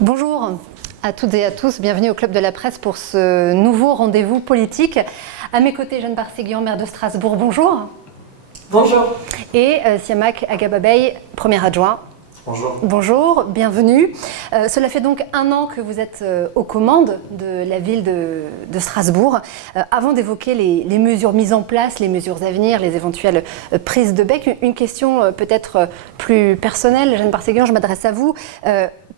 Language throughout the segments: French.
Bonjour à toutes et à tous, bienvenue au Club de la Presse pour ce nouveau rendez-vous politique. À mes côtés, Jeanne Barséguian, maire de Strasbourg, bonjour. Bonjour. Et Siamak Agababey, premier adjoint. Bonjour. Bonjour, bienvenue. Cela fait donc 1 an que vous êtes aux commandes de la ville de Strasbourg. Avant d'évoquer les mesures mises en place, les mesures à venir, les éventuelles prises de bec, une question peut-être plus personnelle. Jeanne Barséguian, je m'adresse à vous.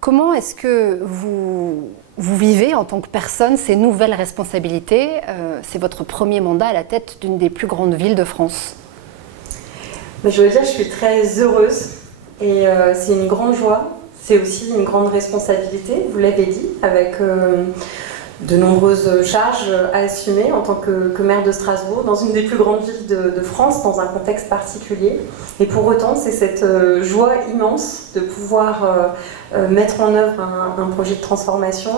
Comment est-ce que vous vivez en tant que personne ces nouvelles responsabilités? C'est votre premier mandat à la tête d'une des plus grandes villes de France. Je veux dire, je suis très heureuse et c'est une grande joie. C'est aussi une grande responsabilité, vous l'avez dit, avec de nombreuses charges à assumer en tant que maire de Strasbourg, dans une des plus grandes villes de France, dans un contexte particulier. Et pour autant, c'est cette joie immense de pouvoir mettre en œuvre un projet de transformation.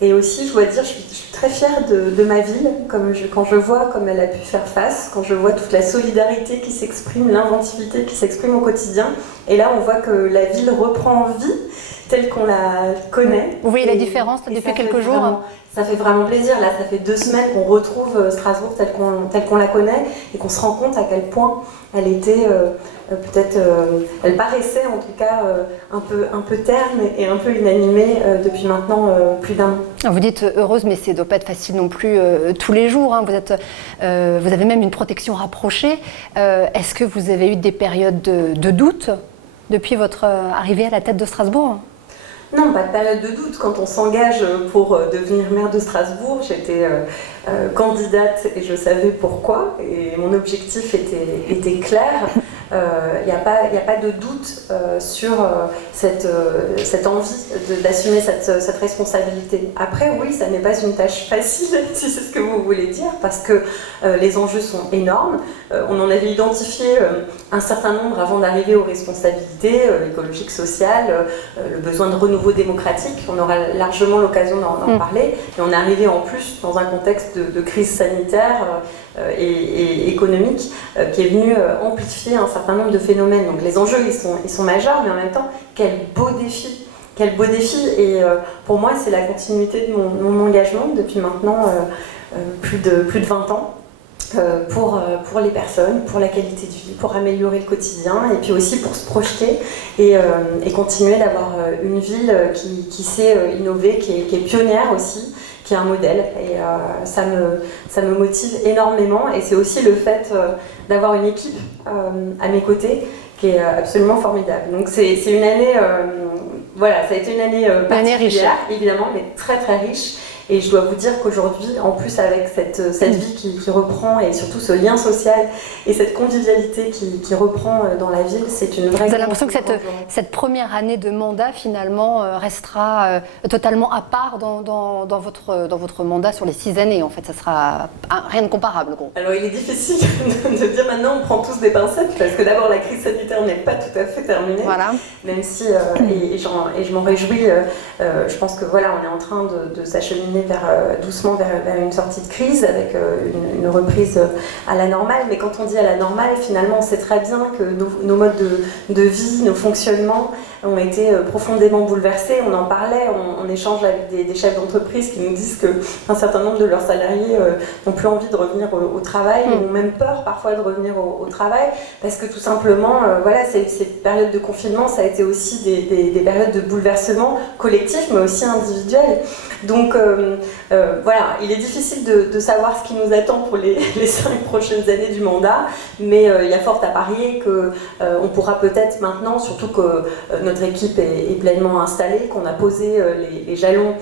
Et aussi, je dois dire, je suis très fière de ma ville, quand je vois comme elle a pu faire face, quand je vois toute la solidarité qui s'exprime, l'inventivité qui s'exprime au quotidien. Et là, on voit que la ville reprend vie, telle qu'on la connaît. Vous voyez la différence depuis quelques jours? Ça fait vraiment plaisir. Là, ça fait 2 semaines qu'on retrouve Strasbourg telle qu'on la connaît et qu'on se rend compte à quel point elle était elle paraissait en tout cas un peu terne et un peu inanimée depuis maintenant plus d'1 an. Vous dites heureuse, mais ça ne doit pas être facile non plus tous les jours. Hein. Vous avez même une protection rapprochée. Est-ce que vous avez eu des périodes de doute depuis votre arrivée à la tête de Strasbourg ? Non, pas de période de doute. Quand on s'engage pour devenir maire de Strasbourg, j'étais candidate et je savais pourquoi. Et mon objectif était clair. Il n'y a pas de doute sur cette envie d'assumer cette responsabilité. Après, oui, ça n'est pas une tâche facile, si c'est ce que vous voulez dire, parce que les enjeux sont énormes. On en avait identifié un certain nombre avant d'arriver aux responsabilités écologiques, sociales, le besoin de renouveau démocratique. On aura largement l'occasion d'en parler. Et on est arrivé en plus dans un contexte de crise sanitaire et économique qui est venu amplifier un certain nombre de phénomènes. Donc les enjeux, ils sont majeurs, mais en même temps, quel beau défi! Quel beau défi! Et pour moi, c'est la continuité de mon engagement depuis maintenant plus de 20 ans. Pour les personnes, pour la qualité de vie, pour améliorer le quotidien et puis aussi pour se projeter et continuer d'avoir une ville qui sait innover, qui est pionnière aussi, qui est un modèle. Et ça me motive énormément et c'est aussi le fait d'avoir une équipe à mes côtés qui est absolument formidable. Donc c'est une année, voilà, ça a été une année particulière, évidemment, mais très très riche. Et je dois vous dire qu'aujourd'hui, en plus avec cette vie qui reprend et surtout ce lien social et cette convivialité qui reprend dans la ville, c'est une vraie... Vous avez l'impression que cette première année de mandat finalement restera totalement à part dans votre mandat sur les 6 années. En fait, ça sera rien de comparable, gros. Alors il est difficile de dire maintenant on prend tous des pincettes parce que d'abord la crise sanitaire n'est pas tout à fait terminée. Voilà. Même si, et je m'en réjouis, je pense que voilà, on est en train de s'acheminer doucement vers une sortie de crise avec une reprise à la normale. Mais quand on dit à la normale, finalement, on sait très bien que nos modes de vie, nos fonctionnements ont été profondément bouleversés. On en parlait, on échange avec des chefs d'entreprise qui nous disent qu'un certain nombre de leurs salariés n'ont plus envie de revenir au travail, ont même peur parfois de revenir au travail, parce que tout simplement, voilà, ces périodes de confinement, ça a été aussi des périodes de bouleversement collectif, mais aussi individuel. Donc voilà, il est difficile de savoir ce qui nous attend pour les 5 prochaines années du mandat, mais il y a fort à parier qu'on pourra peut-être maintenant, surtout que notre équipe est pleinement installée, qu'on a posé les jalons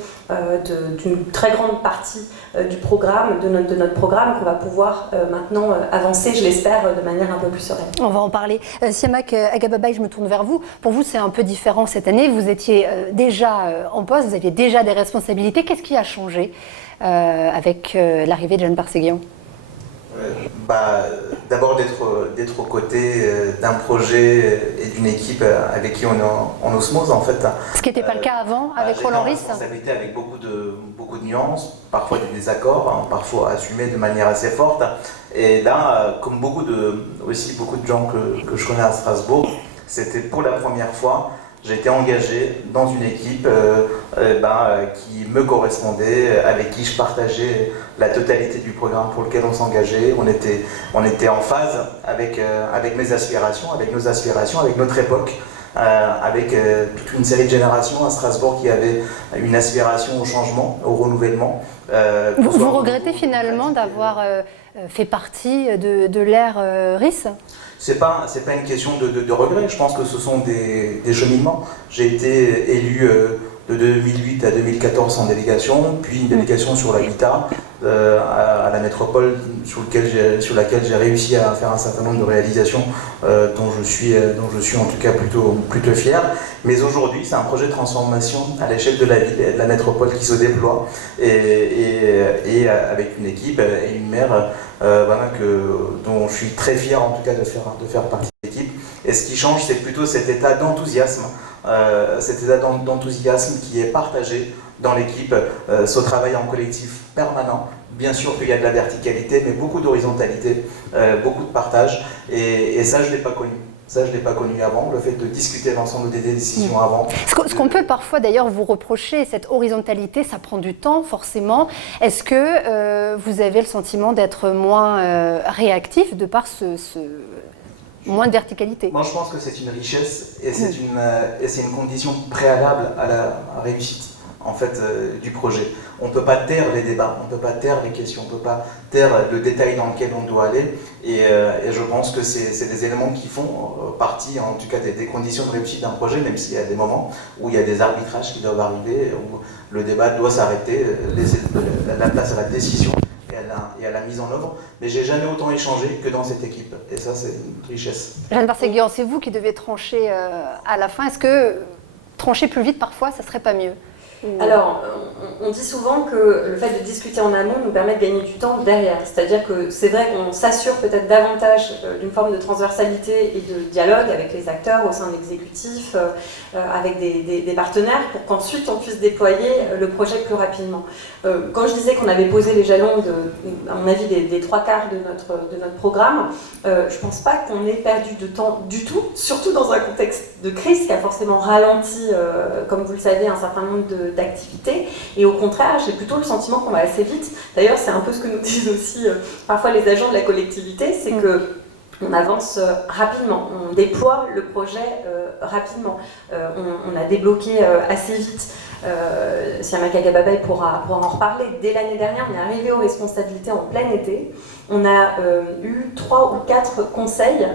d'une très grande partie du programme, de notre programme, qu'on va pouvoir maintenant avancer, je l'espère, de manière un peu plus sereine. On va en parler. Siamak Agababey, je me tourne vers vous. Pour vous, c'est un peu différent cette année. Vous étiez déjà en poste, vous aviez déjà des responsabilités. Qu'est-ce qui a changé avec l'arrivée de Jeanne Barséguian ? D'abord d'être aux côtés d'un projet et d'une équipe avec qui on est en osmose en fait. Ce qui n'était pas le cas avant avec Roland Ries. J'ai responsabilité avec beaucoup de nuances, parfois des désaccords, parfois assumés de manière assez forte. Et là, comme beaucoup de gens que je connais à Strasbourg, c'était pour la première fois, J'ai été engagé dans une équipe qui me correspondait, avec qui je partageais la totalité du programme pour lequel on s'engageait. On était en phase avec mes aspirations, avec nos aspirations, avec notre époque. Avec toute une série de générations à Strasbourg qui avaient une aspiration au changement, au renouvellement. Vous regrettez finalement d'avoir fait partie de l'ère RIS ? C'est pas une question de regret, je pense que ce sont des cheminements. J'ai été élu de 2008 à 2014 en délégation, puis une délégation sur l'habitat à la métropole sur laquelle j'ai réussi à faire un certain nombre de réalisations dont je suis en tout cas plutôt fier. Mais aujourd'hui, c'est un projet de transformation à l'échelle de la ville et de la métropole qui se déploie et avec une équipe et une maire dont je suis très fier en tout cas de faire partie de l'équipe. Et ce qui change, c'est plutôt cet état d'enthousiasme, qui est partagé dans l'équipe, ce travail en collectif permanent. Bien sûr qu'il y a de la verticalité, mais beaucoup d'horizontalité, beaucoup de partage, et ça je ne l'ai pas connu. Ça, je ne l'ai pas connu avant, le fait de discuter l'ensemble des décisions avant. Ce qu'on peut parfois d'ailleurs vous reprocher, cette horizontalité, ça prend du temps forcément. Est-ce que vous avez le sentiment d'être moins réactif de par moins de verticalité? Moi, je pense que c'est une richesse et c'est une condition préalable à la réussite en fait, du projet. On ne peut pas taire les débats, on ne peut pas taire les questions, on ne peut pas taire le détail dans lequel on doit aller. Et je pense que c'est des éléments qui font partie, en tout cas, des conditions de réussite d'un projet, même s'il y a des moments où il y a des arbitrages qui doivent arriver, où le débat doit s'arrêter, laisser la place à la décision et à la mise en œuvre. Mais j'ai jamais autant échangé que dans cette équipe. Et ça, c'est une richesse. Jeanne Barseguian, c'est vous qui devez trancher à la fin. Est-ce que trancher plus vite, parfois, ça serait pas mieux? Alors, on dit souvent que le fait de discuter en amont nous permet de gagner du temps derrière. C'est-à-dire que c'est vrai qu'on s'assure peut-être davantage d'une forme de transversalité et de dialogue avec les acteurs au sein de l'exécutif, avec des partenaires, pour qu'ensuite on puisse déployer le projet plus rapidement. Quand je disais qu'on avait posé les jalons, à mon avis, des trois quarts de notre programme, je ne pense pas qu'on ait perdu de temps du tout, surtout dans un contexte de crise qui a forcément ralenti, comme vous le savez, un certain nombre d'activités, et au contraire, j'ai plutôt le sentiment qu'on va assez vite. D'ailleurs, c'est un peu ce que nous disent aussi parfois les agents de la collectivité, c'est que on avance rapidement, on déploie le projet rapidement, on a débloqué assez vite. Siama Kagababaye pourra en reparler. Dès l'année dernière, on est arrivé aux responsabilités en plein été. On a eu 3 ou 4 conseils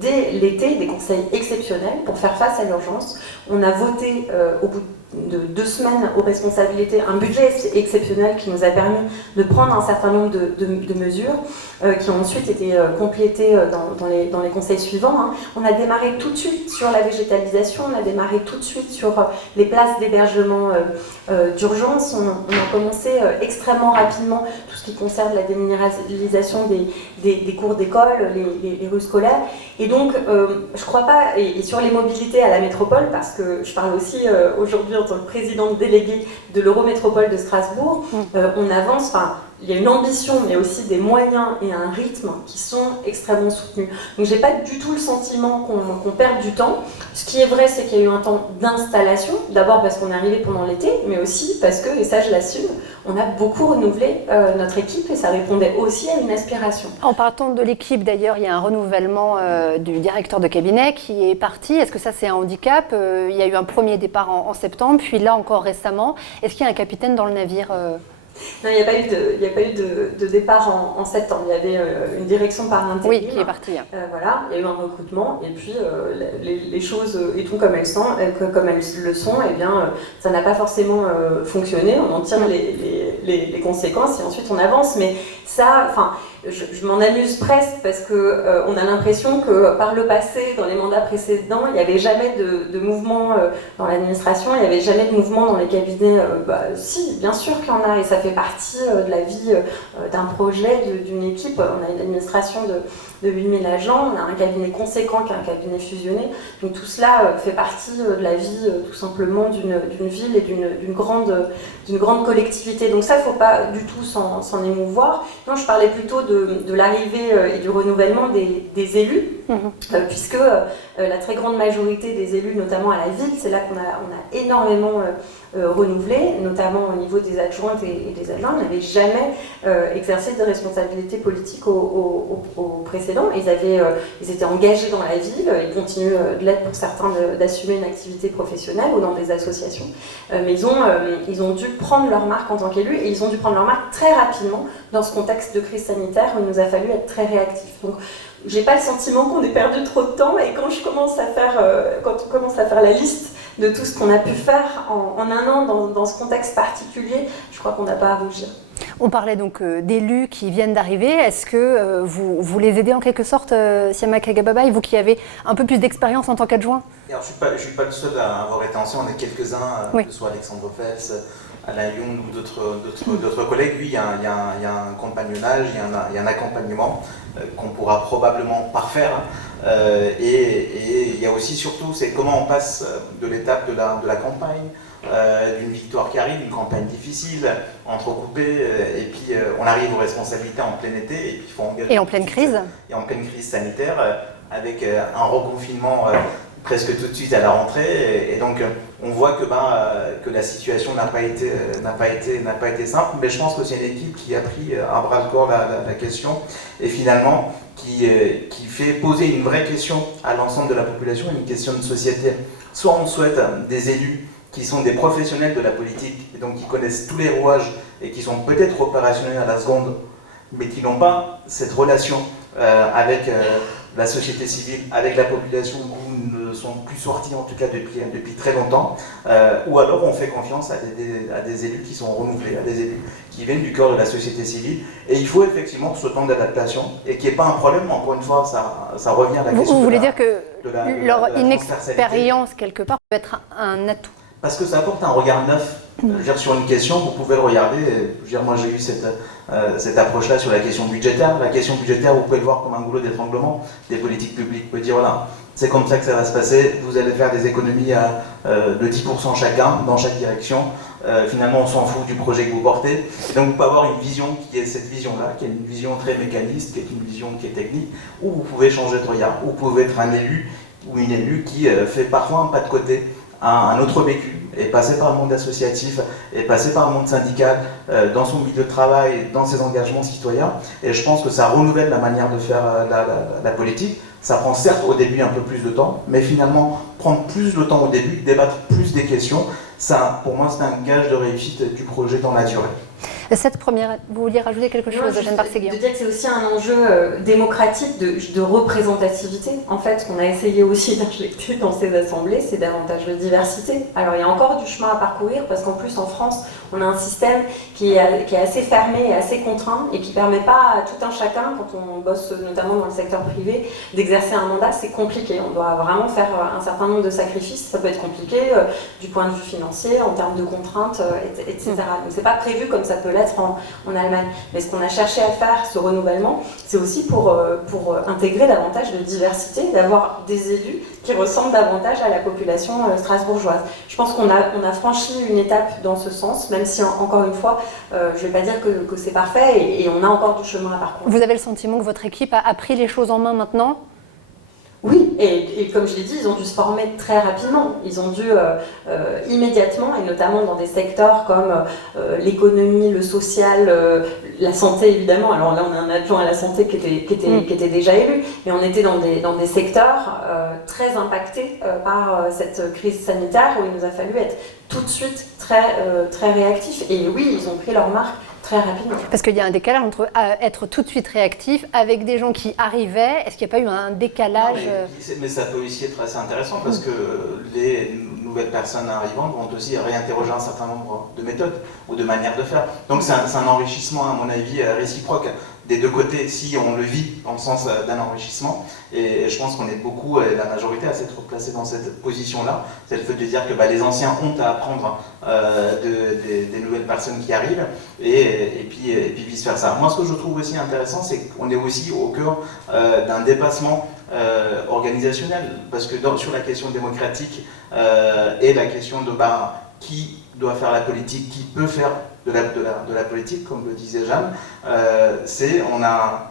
dès l'été, des conseils exceptionnels pour faire face à l'urgence. On a voté au bout de 2 semaines aux responsabilités un budget exceptionnel qui nous a permis de prendre un certain nombre de mesures qui ont ensuite été complétées dans les conseils suivants. On a démarré tout de suite sur la végétalisation, on a démarré tout de suite sur les places d'hébergement d'urgence, on a commencé extrêmement rapidement tout ce qui concerne la déminéralisation des cours d'école, les rues scolaires. Et donc, je crois pas, et sur les mobilités à la métropole, parce que je parle aussi aujourd'hui en tant que présidente déléguée de l'Eurométropole de Strasbourg, on avance, il y a une ambition, mais aussi des moyens et un rythme qui sont extrêmement soutenus. Donc j'ai pas du tout le sentiment qu'on perd du temps. Ce qui est vrai, c'est qu'il y a eu un temps d'installation, d'abord parce qu'on est arrivé pendant l'été, mais aussi parce que, et ça je l'assume, on a beaucoup renouvelé notre équipe et ça répondait aussi à une aspiration. En partant de l'équipe d'ailleurs, il y a un renouvellement du directeur de cabinet qui est parti. Est-ce que ça c'est un handicap? Il y a eu un premier départ en septembre, puis là encore récemment. Est-ce qu'il y a un capitaine dans le navire? Non, il n'y a pas eu de départ en septembre. Il y avait une direction par intérim. Oui, qui est partie. Voilà, il y a eu un recrutement et puis les choses étant comme elles le sont, eh bien, ça n'a pas forcément fonctionné. On en tire les conséquences et ensuite on avance. Mais ça, je m'en amuse presque parce que on a l'impression que par le passé, dans les mandats précédents, il n'y avait jamais de mouvement dans l'administration, il n'y avait jamais de mouvement dans les cabinets. Si, bien sûr qu'il y en a et ça fait partie de la vie d'un projet, d'une équipe. On a une administration de 8000 agents, on a un cabinet conséquent qui est un cabinet fusionné. Donc tout cela fait partie de la vie tout simplement d'une ville et d'une grande collectivité. Donc ça, il ne faut pas du tout s'en émouvoir. Non, je parlais plutôt de l'arrivée et du renouvellement des élus, puisque la très grande majorité des élus, notamment à la ville, c'est là qu'on a énormément renouvelé, notamment au niveau des adjointes et des adjoints, n'avaient jamais exercé de responsabilité politique au précédent. Ils étaient engagés dans la ville, ils continuent de l'être pour certains d'assumer une activité professionnelle ou dans des associations, mais ils ont dû prendre leur marque en tant qu'élus et ils ont dû prendre leur marque très rapidement dans ce contexte de crise sanitaire où il nous a fallu être très réactifs. Donc, j'ai pas le sentiment qu'on ait perdu trop de temps et quand on commence à faire la liste de tout ce qu'on a pu faire en un an dans ce contexte particulier, je crois qu'on n'a pas à rougir. On parlait donc d'élus qui viennent d'arriver. Est-ce que vous les aidez en quelque sorte, Siama Kagababaye, vous qui avez un peu plus d'expérience en tant qu'adjoint? Alors, je ne suis pas le seul à avoir été ancien, on est quelques-uns, oui. que ce soit Alexandre Fels, Alain Young ou d'autres collègues. Oui, il y a un compagnonnage, il y a un accompagnement qu'on pourra probablement parfaire. Et il y a aussi surtout, c'est comment on passe de l'étape de la campagne, d'une victoire qui arrive, une campagne difficile, entrecoupée, et puis on arrive aux responsabilités en plein été, et puis il faut engager. Et en pleine crise. Et en pleine crise sanitaire, avec un reconfinement presque tout de suite à la rentrée, et donc on voit que la situation n'a pas été simple, mais je pense que c'est une équipe qui a pris à bras le corps la question, et finalement qui fait poser une vraie question à l'ensemble de la population, une question de société. Soit on souhaite des élus qui sont des professionnels de la politique, et donc qui connaissent tous les rouages, et qui sont peut-être opérationnels à la seconde, mais qui n'ont pas cette relation avec la société civile, avec la population, ou ne sont plus sortis en tout cas depuis très longtemps, ou alors on fait confiance à des élus qui sont renouvelés, à des élus qui viennent du cœur de la société civile, et il faut effectivement ce temps d'adaptation, et qui n'est pas un problème, encore une fois, ça revient à la question. Vous voulez dire que leur inexpérience quelque part peut être un atout? Parce que ça apporte un regard neuf. Je veux dire, sur une question, vous pouvez le regarder. Je veux dire, moi j'ai eu cette approche-là sur la question budgétaire. La question budgétaire, vous pouvez le voir comme un goulot d'étranglement des politiques publiques. Vous pouvez dire, voilà, c'est comme ça que ça va se passer. Vous allez faire des économies de 10% chacun, dans chaque direction. Finalement, on s'en fout du projet que vous portez. Et donc, vous pouvez avoir une vision qui est cette vision-là, qui est une vision très mécaniste, qui est une vision qui est technique, où vous pouvez changer de regard, où vous pouvez être un élu ou une élue qui fait parfois un pas de côté à un autre vécu, et passer par le monde associatif, et passer par le monde syndical, dans son milieu de travail, dans ses engagements citoyens. Et je pense que ça renouvelle la manière de faire la politique. Ça prend certes au début un peu plus de temps, mais finalement, prendre plus de temps au début, débattre plus des questions, ça, pour moi, c'est un gage de réussite du projet dans la durée. Cette première, vous vouliez rajouter quelque chose, Jeanne Barseguian? De dire que c'est aussi un enjeu démocratique de représentativité. En fait, ce qu'on a essayé aussi d'injecter dans ces assemblées, c'est davantage de diversité. Alors, il y a encore du chemin à parcourir, parce qu'en plus, en France, on a un système qui est assez fermé et assez contraint, et qui ne permet pas à tout un chacun, quand on bosse notamment dans le secteur privé, d'exercer un mandat. C'est compliqué. On doit vraiment faire un certain nombre de sacrifices. Ça peut être compliqué du point de vue financier, en termes de contraintes, etc. Donc, c'est pas prévu comme ça peut l'être en Allemagne. Mais ce qu'on a cherché à faire, ce renouvellement, c'est aussi pour intégrer davantage de diversité, d'avoir des élus qui ressemblent davantage à la population strasbourgeoise. Je pense qu'on a franchi une étape dans ce sens, même si, encore une fois, je ne vais pas dire que c'est parfait et on a encore du chemin à parcourir. Vous avez le sentiment que votre équipe a pris les choses en main maintenant ? Oui, et comme je l'ai dit, ils ont dû se former très rapidement. Ils ont dû immédiatement, et notamment dans des secteurs comme l'économie, le social, la santé évidemment. Alors là, on a un adjoint à la santé qui était déjà élu, mais on était dans des secteurs très impactés par cette crise sanitaire où il nous a fallu être tout de suite très réactifs. Et oui, ils ont pris leur marque très rapidement. Parce qu'il y a un décalage entre être tout de suite réactif avec des gens qui arrivaient. Est-ce qu'il n'y a pas eu un décalage? Non, mais ça peut aussi être assez intéressant parce que les nouvelles personnes arrivantes vont aussi réinterroger un certain nombre de méthodes ou de manières de faire. Donc c'est un enrichissement, à mon avis, réciproque. des deux côtés si on le vit dans le sens d'un enrichissement. Et je pense qu'on est beaucoup, la majorité, à s'être placé dans cette position-là. C'est le fait de dire que les anciens ont à apprendre des nouvelles personnes qui arrivent et puis vice-versa. Moi, ce que je trouve aussi intéressant, c'est qu'on est aussi au cœur d'un dépassement organisationnel, parce que sur la question démocratique et la question de qui doit faire la politique, qui peut faire de la politique, comme le disait Jeanne,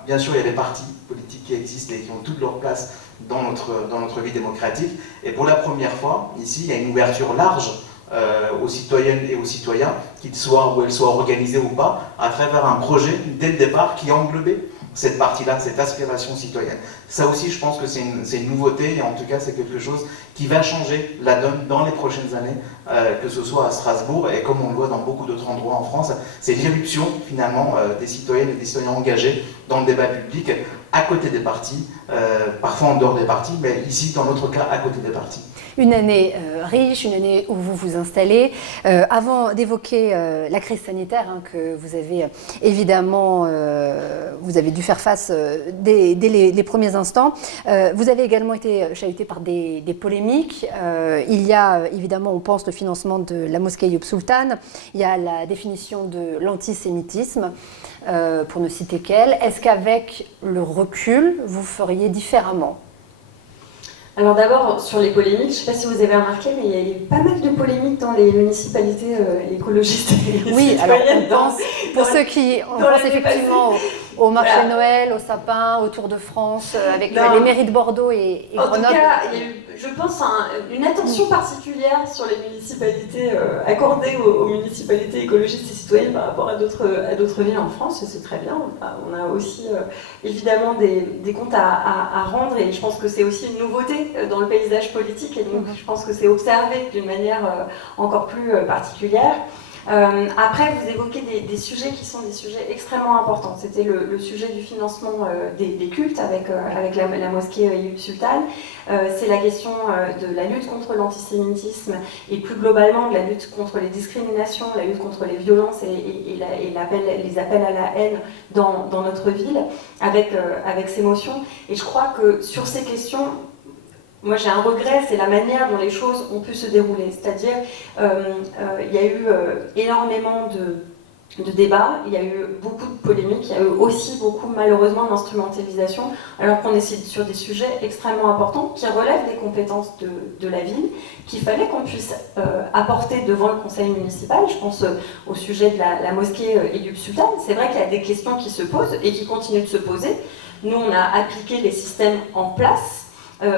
bien sûr, il y a des partis politiques qui existent et qui ont toute leur place dans notre vie démocratique, et pour la première fois, ici, il y a une ouverture large aux citoyennes et aux citoyens, qu'ils soient organisés ou pas, à travers un projet, dès le départ, qui englobait cette partie-là, cette aspiration citoyenne. Ça aussi, je pense que c'est une nouveauté, et en tout cas, c'est quelque chose qui va changer la donne dans les prochaines années, que ce soit à Strasbourg, et comme on le voit dans beaucoup d'autres endroits en France, c'est l'irruption, finalement, des citoyennes et des citoyens engagés dans le débat public, à côté des partis, parfois en dehors des partis, mais ici, dans notre cas, à côté des partis. Une année riche, une année où vous vous installez. Avant d'évoquer la crise sanitaire que vous avez évidemment, vous avez dû faire face dès les premiers instants, vous avez également été chahuté par des polémiques. Il y a évidemment, on pense, le financement de la mosquée Ayoub Sultan, il y a la définition de l'antisémitisme, pour ne citer qu'elle. Est-ce qu'avec le recul, vous feriez différemment ? Alors d'abord, sur les polémiques, je ne sais pas si vous avez remarqué, mais il y a eu pas mal de polémiques dans les municipalités écologistes et oui, alors on pense, pour ceux qui pensent effectivement au marché de Noël, au sapin, au Tour de France, avec les mairies de Bordeaux et Grenoble. En tout cas, il y a eu, je pense, une attention particulière sur les municipalités, accordée aux municipalités écologistes et citoyennes par rapport à d'autres villes en France, et c'est très bien. On a aussi évidemment des comptes à rendre, et je pense que c'est aussi une nouveauté dans le paysage politique, et donc je pense que c'est observé d'une manière encore plus particulière. Après, vous évoquez des sujets qui sont des sujets extrêmement importants. C'était le sujet du financement des cultes avec la mosquée Ayoub Sultan. C'est la question de la lutte contre l'antisémitisme et plus globalement de la lutte contre les discriminations, la lutte contre les violences et les appels à la haine dans notre ville avec ces motions. Et je crois que sur ces questions, moi j'ai un regret, c'est la manière dont les choses ont pu se dérouler. C'est-à-dire, il y a eu énormément de débats, il y a eu beaucoup de polémiques, il y a eu aussi beaucoup malheureusement d'instrumentalisation, alors qu'on est sur des sujets extrêmement importants qui relèvent des compétences de la ville, qu'il fallait qu'on puisse apporter devant le conseil municipal. Je pense au sujet de la mosquée Ayoub Sultan. C'est vrai qu'il y a des questions qui se posent et qui continuent de se poser. Nous, on a appliqué les systèmes en place,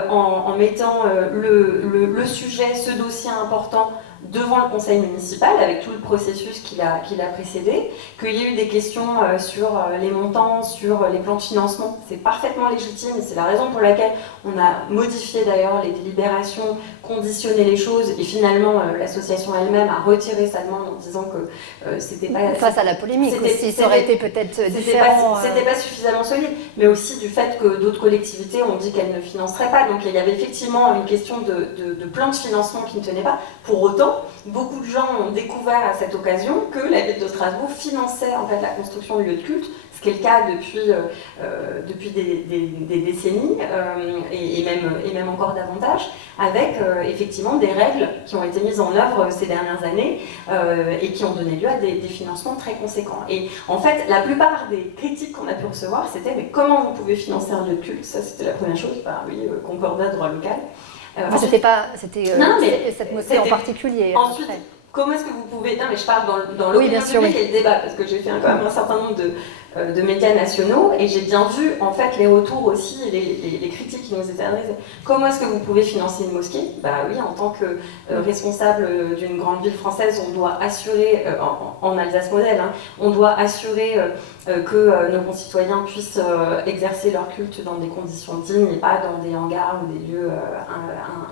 en mettant le sujet, ce dossier important devant le conseil municipal avec tout le processus qui l'a précédé, qu'il y a eu des questions sur les montants, sur les plans de financement. C'est parfaitement légitime et c'est la raison pour laquelle on a modifié d'ailleurs les délibérations, conditionné les choses, et finalement l'association elle-même a retiré sa demande en disant que c'était pas... Face à la polémique aussi, ça aurait été peut-être différent. C'était pas suffisamment solide, mais aussi du fait que d'autres collectivités ont dit qu'elles ne financeraient pas. Donc il y avait effectivement une question de plan de financement qui ne tenait pas. Pour autant, beaucoup de gens ont découvert à cette occasion que la ville de Strasbourg finançait en fait la construction de lieux de culte, ce qui est le cas depuis des décennies et même encore davantage, avec effectivement des règles qui ont été mises en œuvre ces dernières années et qui ont donné lieu à des financements très conséquents. Et en fait, la plupart des critiques qu'on a pu recevoir, c'était mais comment vous pouvez financer un lieu de culte? Ça, c'était la première chose. Oui, concordat, droit local. C'était cette mosquée en particulier. Ensuite, comment est-ce que vous pouvez... Non, mais je parle dans l'opinion publique et le débat, parce que j'ai fait quand même un certain nombre de médias nationaux, et j'ai bien vu, en fait, les retours aussi, les critiques qui nous étaient adressées. Comment est-ce que vous pouvez financer une mosquée? Bah oui, en tant que responsable d'une grande ville française, on doit assurer, en Alsace-Moselle, on doit assurer que nos concitoyens puissent exercer leur culte dans des conditions dignes et pas dans des hangars ou des lieux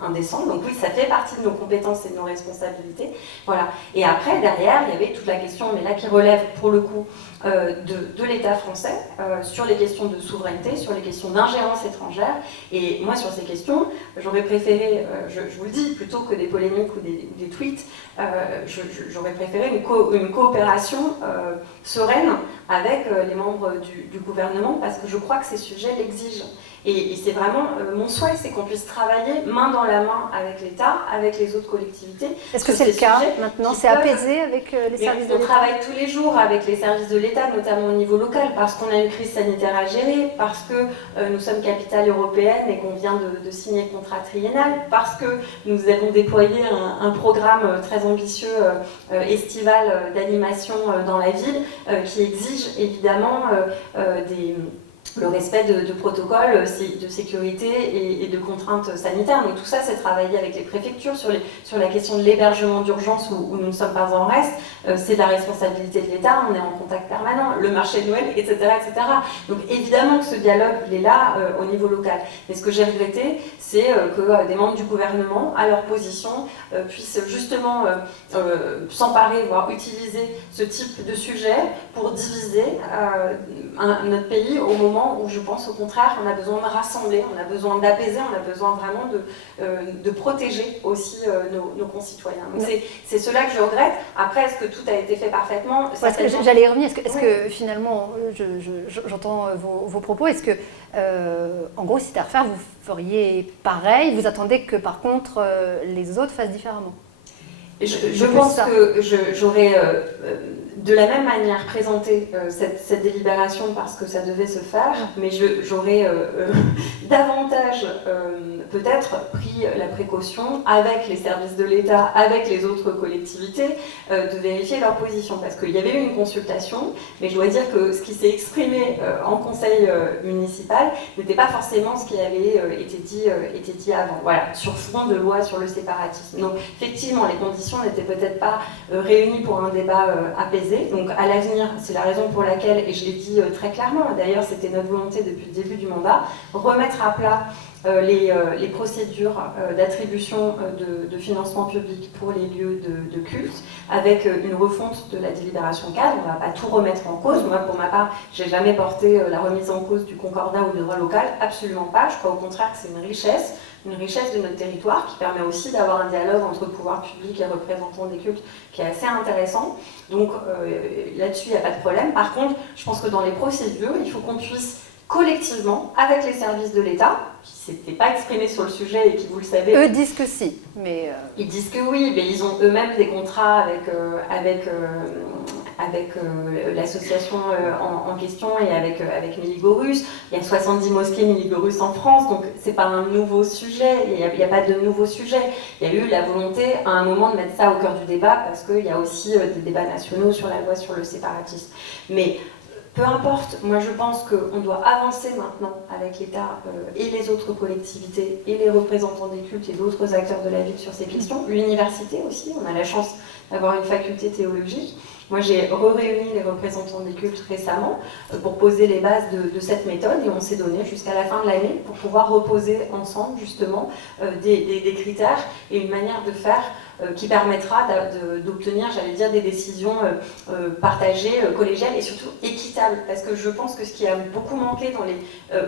indécents. Donc oui, ça fait partie de nos compétences et de nos responsabilités. Voilà. Et après, derrière, il y avait toute la question, mais là qui relève pour le coup de l'État français sur les questions de souveraineté, sur les questions d'ingérence étrangère. Et moi, sur ces questions, j'aurais préféré, je vous le dis, plutôt que des polémiques ou des tweets, j'aurais préféré une coopération sereine avec les membres du gouvernement, parce que je crois que ces sujets l'exigent. Et c'est vraiment mon souhait, c'est qu'on puisse travailler main dans la main avec l'État, avec les autres collectivités. Est-ce que c'est le cas maintenant? C'est apaisé avec les services de l'État? On travaille tous les jours avec les services de l'État, notamment au niveau local, parce qu'on a une crise sanitaire à gérer, parce que nous sommes capitale européenne et qu'on vient de signer le contrat triennal, parce que nous avons déployé un programme très ambitieux estival d'animation dans la ville qui exige évidemment le respect de protocoles de sécurité et de contraintes sanitaires. Donc tout ça, c'est travailler avec les préfectures sur la question de l'hébergement d'urgence où nous ne sommes pas en reste. C'est de la responsabilité de l'État, on est en contact permanent, le marché de Noël, etc. etc. Donc évidemment que ce dialogue, il est là au niveau local. Mais ce que j'ai regretté, c'est que des membres du gouvernement, à leur position, puissent justement s'emparer, voire utiliser ce type de sujet pour diviser notre pays au moment où je pense au contraire on a besoin de rassembler, on a besoin d'apaiser, on a besoin vraiment de protéger aussi nos concitoyens. Donc c'est cela que je regrette. Après, est-ce que tout a été fait parfaitement? J'allais y revenir. Est-ce que finalement, j'entends vos propos, est-ce que, en gros, si c'était à refaire, vous feriez pareil? Vous attendez que par contre les autres fassent différemment? Je pense que j'aurais de la même manière présenté cette délibération parce que ça devait se faire, mais j'aurais davantage peut-être pris la précaution avec les services de l'État, avec les autres collectivités, de vérifier leur position. Parce qu'il y avait eu une consultation, mais je dois dire que ce qui s'est exprimé en conseil municipal n'était pas forcément ce qui avait été dit avant. Voilà, sur fond de loi sur le séparatisme. Donc effectivement, les conditions n'étaient peut-être pas réunies pour un débat apaisé. Donc à l'avenir, c'est la raison pour laquelle, et je l'ai dit très clairement, d'ailleurs c'était notre volonté depuis le début du mandat, remettre à plat les procédures d'attribution de financement public pour les lieux de culte, avec une refonte de la délibération cadre. On ne va pas tout remettre en cause. Moi, pour ma part, je n'ai jamais porté la remise en cause du concordat ou du droit local, absolument pas. Je crois au contraire que c'est une richesse de notre territoire qui permet aussi d'avoir un dialogue entre pouvoir public et représentants des cultes qui est assez intéressant. Donc là-dessus, il n'y a pas de problème. Par contre, je pense que dans les procédures, il faut qu'on puisse collectivement, avec les services de l'État, qui ne s'étaient pas exprimés sur le sujet et qui, vous le savez... Eux disent que si, mais... Ils disent que oui, mais ils ont eux-mêmes des contrats avec l'association en question et avec Miligorus. Il y a 70 mosquées Miligorus en France, donc c'est pas un nouveau sujet, il n'y a pas de nouveau sujet. Il y a eu la volonté à un moment de mettre ça au cœur du débat parce qu'il y a aussi des débats nationaux sur la loi sur le séparatisme. Mais peu importe, moi je pense qu'on doit avancer maintenant avec l'État et les autres collectivités et les représentants des cultes et d'autres acteurs de la ville sur ces questions. L'université aussi, on a la chance d'avoir une faculté théologique. Moi j'ai réuni les représentants des cultes récemment pour poser les bases de cette méthode et on s'est donné jusqu'à la fin de l'année pour pouvoir reposer ensemble justement des critères et une manière de faire qui permettra d'obtenir, j'allais dire, des décisions partagées, collégiales et surtout équitables. Parce que je pense que ce qui a beaucoup manqué dans les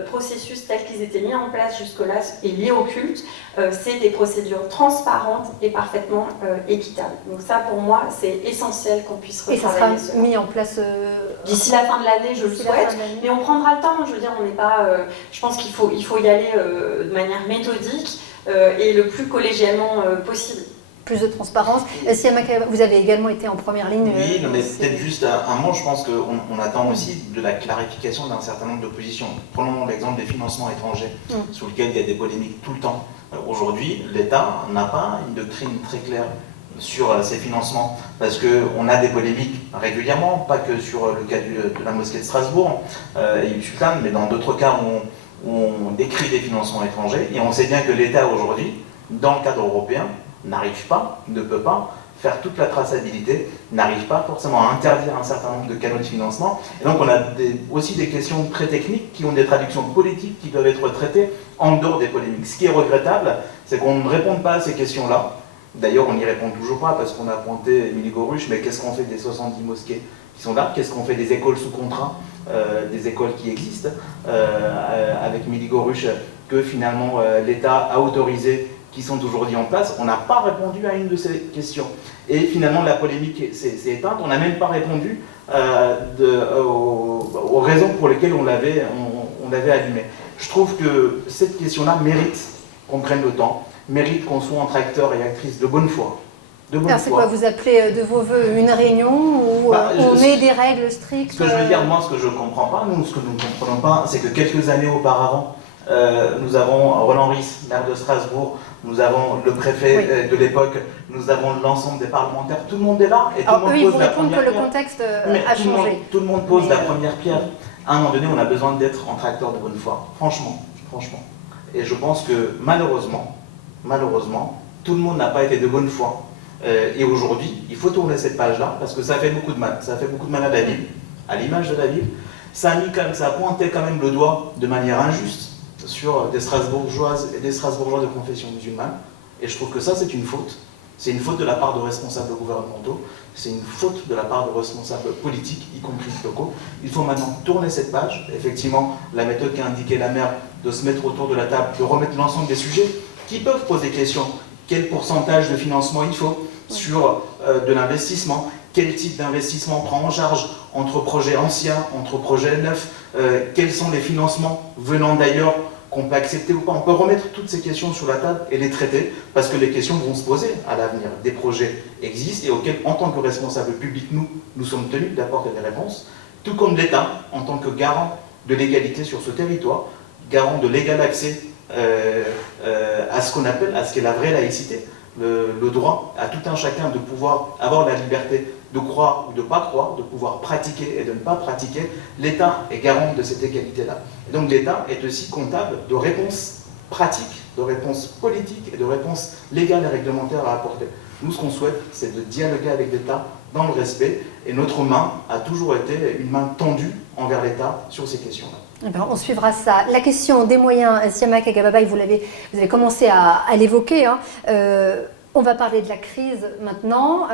processus tels qu'ils étaient mis en place jusque-là et liés au culte, c'est des procédures transparentes et parfaitement équitables. Donc ça, pour moi, c'est essentiel qu'on puisse retravailler. Et ça sera mis en place d'ici la fin de l'année, je le souhaite. Mais on prendra le temps, je veux dire, on n'est pas... je pense qu'il faut y aller de manière méthodique et le plus collégialement possible. Plus de transparence. Siam Makeba, vous avez également été en première ligne. Oui, mais peut-être juste un mot, je pense qu'on attend aussi de la clarification d'un certain nombre de positions. Prenons l'exemple des financements étrangers, sur lesquels il y a des polémiques tout le temps. Aujourd'hui, l'État n'a pas une doctrine très claire sur ces financements, parce qu'on a des polémiques régulièrement, pas que sur le cas de la mosquée de Strasbourg et du Sultan, mais dans d'autres cas où on décrit des financements étrangers, et on sait bien que l'État aujourd'hui, dans le cadre européen, n'arrive pas, ne peut pas faire toute la traçabilité, n'arrive pas forcément à interdire un certain nombre de canaux de financement. Et donc on a aussi des questions très techniques qui ont des traductions politiques qui doivent être traitées en dehors des polémiques. Ce qui est regrettable, c'est qu'on ne réponde pas à ces questions-là D'ailleurs, on n'y répond toujours pas parce qu'on a pointé Émilie Goruche, mais qu'est-ce qu'on fait des 70 mosquées qui sont là? Qu'est-ce qu'on fait des écoles sous contrat, des écoles qui existent avec Émilie Goruche, que finalement l'État a autorisé, qui sont aujourd'hui en place? On n'a pas répondu à une de ces questions. Et finalement, la polémique s'est éteinte. On n'a même pas répondu aux raisons pour lesquelles on l'avait allumé. Je trouve que cette question-là mérite qu'on prenne le temps, mérite qu'on soit entre acteurs et actrices de bonne foi. Alors c'est quoi, vous appelez de vos voeux une réunion où on met des règles strictes? Ce que je veux dire, moi, ce que je ne comprends pas, ce que nous ne comprenons pas, c'est que quelques années auparavant, nous avons Roland Ries, maire de Strasbourg, nous avons le préfet de l'époque, nous avons l'ensemble des parlementaires, tout le monde est là et tout le monde pose la première pierre. Le contexte a changé. Tout le monde pose la première pierre. À un moment donné, on a besoin d'être entre acteurs de bonne foi, franchement. Et je pense que malheureusement, tout le monde n'a pas été de bonne foi. Et aujourd'hui, il faut tourner cette page-là parce que ça fait beaucoup de mal. Ça fait beaucoup de mal à la ville, à l'image de la ville. Ça a pointé quand même le doigt de manière injuste sur des Strasbourgeoises et des Strasbourgeois de confession musulmane. Et je trouve que ça, c'est une faute. C'est une faute de la part de responsables gouvernementaux, c'est une faute de la part de responsables politiques, y compris locaux. Il faut maintenant tourner cette page. Effectivement, la méthode qu'a indiqué la maire, de se mettre autour de la table, de remettre l'ensemble des sujets qui peuvent poser question. Quel pourcentage de financement il faut sur de l'investissement? Quel type d'investissement on prend en charge entre projets anciens, entre projets neufs? Quels sont les financements venant d'ailleurs qu'on peut accepter ou pas? On peut remettre toutes ces questions sur la table et les traiter parce que les questions vont se poser à l'avenir. Des projets existent et auxquels, en tant que responsables publics, nous sommes tenus d'apporter des réponses, tout comme l'État, en tant que garant de l'égalité sur ce territoire, garant de l'égal accès à ce qu'on appelle, à ce qu'est la vraie laïcité, le droit à tout un chacun de pouvoir avoir la liberté de croire ou de ne pas croire, de pouvoir pratiquer et de ne pas pratiquer. L'État est garant de cette égalité-là. Et donc l'État est aussi comptable de réponses pratiques, de réponses politiques et de réponses légales et réglementaires à apporter. Nous, ce qu'on souhaite, c'est de dialoguer avec l'État dans le respect, et notre main a toujours été une main tendue envers l'État sur ces questions-là. Eh bien, on suivra ça. La question des moyens, Siamak Agababa, vous avez commencé à l'évoquer. On va parler de la crise maintenant,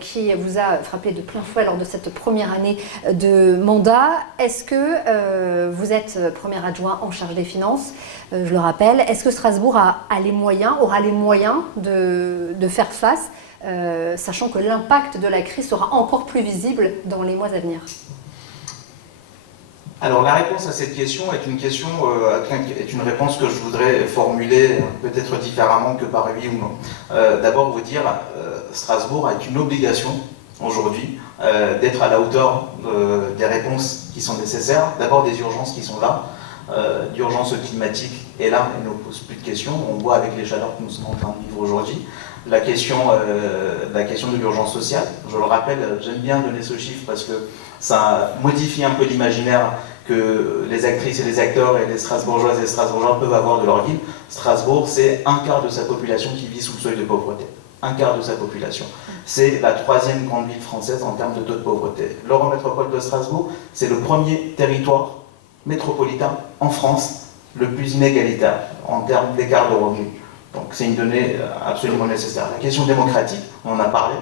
qui vous a frappé de plein fouet lors de cette première année de mandat. Est-ce que vous êtes premier adjoint en charge des finances, je le rappelle. Est-ce que Strasbourg aura les moyens de faire face, sachant que l'impact de la crise sera encore plus visible dans les mois à venir? Alors la réponse à cette question est une réponse que je voudrais formuler peut-être différemment que par oui ou non. D'abord vous dire, Strasbourg a une obligation aujourd'hui d'être à la hauteur des réponses qui sont nécessaires. D'abord des urgences qui sont là. L'urgence climatique est là et ne pose plus de questions. On voit avec les chaleurs que nous sommes en train de vivre aujourd'hui. La question de l'urgence sociale, je le rappelle, j'aime bien donner ce chiffre parce que ça modifie un peu l'imaginaire que les actrices et les acteurs et les Strasbourgeoises et les Strasbourgeois peuvent avoir de leur ville. Strasbourg, c'est un quart de sa population qui vit sous le seuil de pauvreté. Un quart de sa population. C'est la 3e grande ville française en termes de taux de pauvreté. L'Eurométropole de Strasbourg, c'est le premier territoire métropolitain en France le plus inégalitaire en termes d'écart de revenus. Donc c'est une donnée absolument nécessaire. La question démocratique, on en a parlé,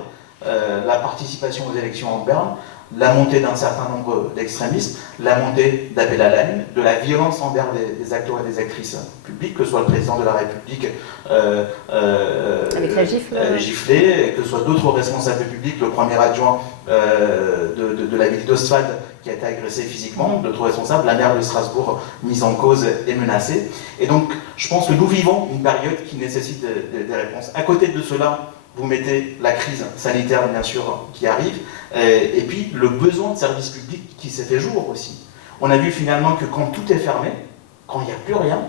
la participation aux élections en berne, la montée d'un certain nombre d'extrémismes, la montée d'appel à la haine, de la violence envers des acteurs et des actrices publiques, que ce soit le président de la République avec la giflé, que ce soit d'autres responsables publics, le premier adjoint de la ville d'Ostwald qui a été agressé physiquement, d'autres responsables, la maire de Strasbourg mise en cause et menacée. Et donc je pense que nous vivons une période qui nécessite des réponses. À côté de cela, vous mettez la crise sanitaire, bien sûr, qui arrive, et puis le besoin de services publics qui s'est fait jour aussi. On a vu finalement que quand tout est fermé, quand il n'y a plus rien,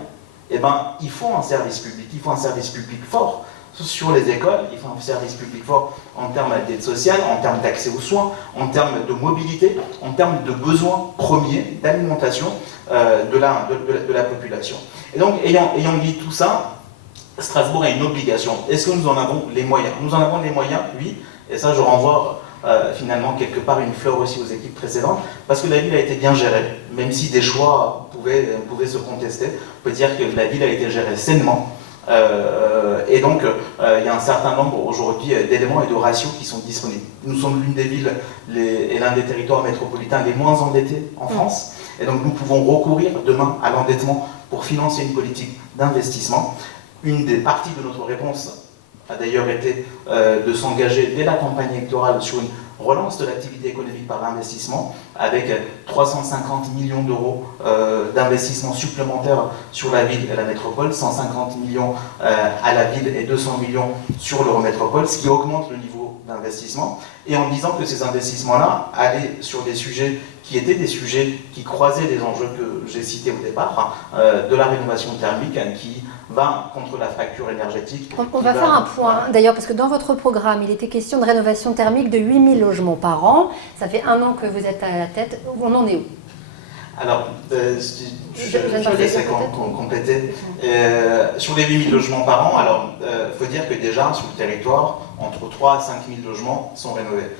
eh ben, il faut un service public, il faut un service public fort sur les écoles, il faut un service public fort en termes d'aide sociale, en termes d'accès aux soins, en termes de mobilité, en termes de besoins premiers d'alimentation de la population. Et donc, ayant dit tout ça, Strasbourg a une obligation. Est-ce que nous en avons les moyens? Nous en avons les moyens, oui. Et ça, je renvoie finalement quelque part une fleur aussi aux équipes précédentes, parce que la ville a été bien gérée, même si des choix pouvaient se contester. On peut dire que la ville a été gérée sainement, Et donc, il y a un certain nombre aujourd'hui d'éléments et de ratios qui sont disponibles. Nous sommes l'une des villes et l'un des territoires métropolitains les moins endettés en France. Et donc, nous pouvons recourir demain à l'endettement pour financer une politique d'investissement. Une des parties de notre réponse a d'ailleurs été de s'engager dès la campagne électorale sur une relance de l'activité économique par l'investissement, avec 350 millions d'euros d'investissement supplémentaires sur la ville et la métropole, 150 millions à la ville et 200 millions sur l'Eurométropole, ce qui augmente le niveau d'investissement, et en disant que ces investissements-là allaient sur des sujets qui étaient des sujets qui croisaient les enjeux que j'ai cités au départ, de la rénovation thermique, qui va contre la fracture énergétique. On va faire un point, d'ailleurs, parce que dans votre programme, il était question de rénovation thermique de 8000 logements par an. Ça fait 1 an que vous êtes à la tête. On en est où? Alors, je laisserai compléter. Sur les 8000 logements par an, alors, faut dire que déjà, sur le territoire, entre 3 à 5000 logements sont rénovés.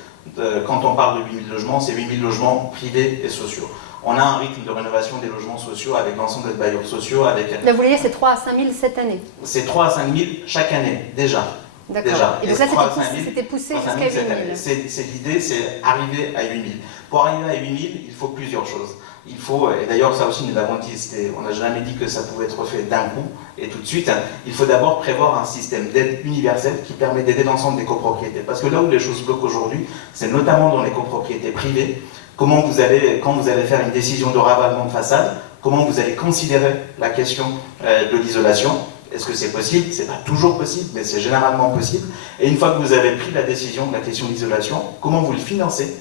Quand on parle de 8000 logements, c'est 8000 logements privés et sociaux. On a un rythme de rénovation des logements sociaux avec l'ensemble des bailleurs sociaux. Là, vous voyez, c'est 3 à 5 000 cette année. C'est 3 à 5 000 chaque année, déjà. D'accord. Et donc là, c'était poussé jusqu'à 8 000. L'idée, c'est arriver à 8 000. Pour arriver à 8 000, il faut plusieurs choses. Il faut, et d'ailleurs ça aussi nous l'avons dit, on n'a jamais dit que ça pouvait être fait d'un coup et tout de suite, il faut d'abord prévoir un système d'aide universelle qui permet d'aider l'ensemble des copropriétés. Parce que là où les choses bloquent aujourd'hui, c'est notamment dans les copropriétés privées. Comment vous allez, quand vous allez faire une décision de ravalement de façade, comment vous allez considérer la question de l'isolation? Est-ce que c'est possible? C'est pas toujours possible, mais c'est généralement possible. Et une fois que vous avez pris la décision de la question de l'isolation, comment vous le financez?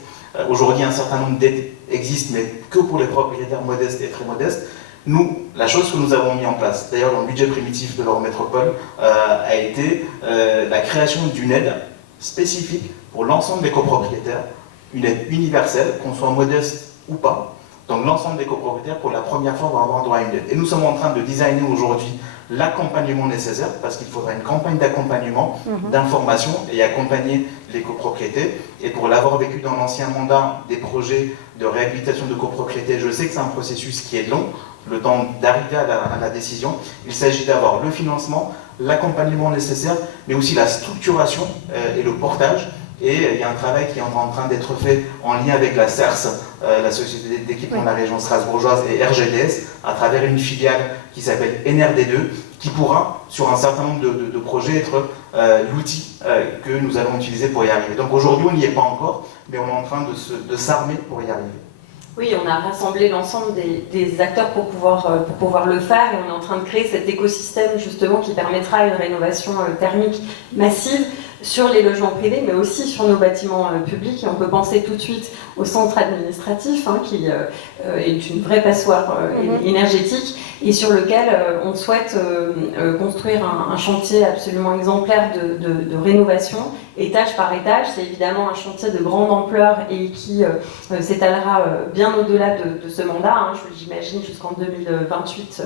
Aujourd'hui, un certain nombre d'aides existent, mais que pour les propriétaires modestes et très modestes. Nous, la chose que nous avons mis en place, d'ailleurs dans le budget primitif de l'Eurométropole, a été la création d'une aide spécifique pour l'ensemble des copropriétaires, une aide universelle, qu'on soit modeste ou pas. Donc l'ensemble des copropriétaires, pour la première fois, vont avoir droit à une aide. Et nous sommes en train de designer aujourd'hui l'accompagnement nécessaire, parce qu'il faudra une campagne d'accompagnement, d'information, et accompagner les copropriétés. Et pour l'avoir vécu dans l'ancien mandat, des projets de réhabilitation de copropriétés, je sais que c'est un processus qui est long, le temps d'arriver à la décision. Il s'agit d'avoir le financement, l'accompagnement nécessaire, mais aussi la structuration et le portage. Et il y a un travail qui est en train d'être fait en lien avec la CERS, la Société d'équipement de la région strasbourgeoise, et RGDS, à travers une filiale qui s'appelle NRD2, qui pourra, sur un certain nombre de projets, être l'outil que nous allons utiliser pour y arriver. Donc aujourd'hui, on n'y est pas encore, mais on est en train de s'armer pour y arriver. Oui, on a rassemblé l'ensemble des acteurs pour pouvoir le faire, et on est en train de créer cet écosystème justement qui permettra une rénovation thermique massive sur les logements privés, mais aussi sur nos bâtiments publics. Et on peut penser tout de suite au centre administratif, qui est une vraie passoire énergétique, et sur lequel on souhaite construire un chantier absolument exemplaire de rénovation, étage par étage. C'est évidemment un chantier de grande ampleur et qui s'étalera bien au-delà de ce mandat, j'imagine jusqu'en 2028,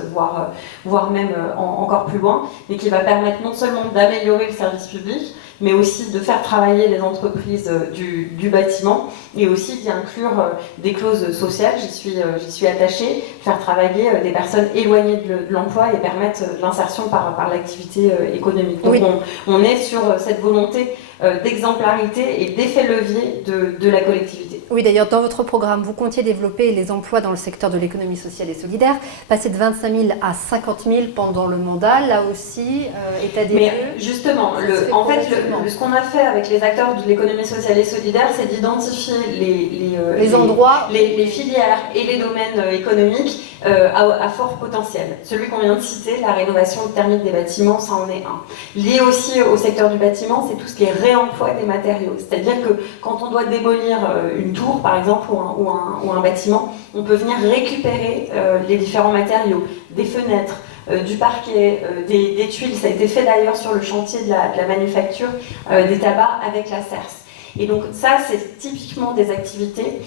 voire même encore plus loin, mais qui va permettre non seulement d'améliorer le service public, mais aussi de faire travailler les entreprises du bâtiment, et aussi d'y inclure des clauses sociales. J'y suis attachée, faire travailler des personnes éloignées de l'emploi et permettre l'insertion par l'activité économique. Donc on est sur cette volonté d'exemplarité et d'effet levier de la collectivité. Oui, d'ailleurs, dans votre programme, vous comptiez développer les emplois dans le secteur de l'économie sociale et solidaire, passer de 25 000 à 50 000 pendant le mandat, là aussi, état des lieux. Mais justement, ce qu'on a fait avec les acteurs de l'économie sociale et solidaire, c'est d'identifier les endroits, les filières et les domaines économiques à fort potentiel. Celui qu'on vient de citer, la rénovation thermique des bâtiments, ça en est un. Lié aussi au secteur du bâtiment, c'est tout ce qui est réemploi des matériaux. C'est-à-dire que quand on doit démolir une tour, par exemple, ou un bâtiment, on peut venir récupérer les différents matériaux, des fenêtres, du parquet, des tuiles. Ça a été fait d'ailleurs sur le chantier de la manufacture des tabacs avec la CERS. Et donc ça, c'est typiquement des activités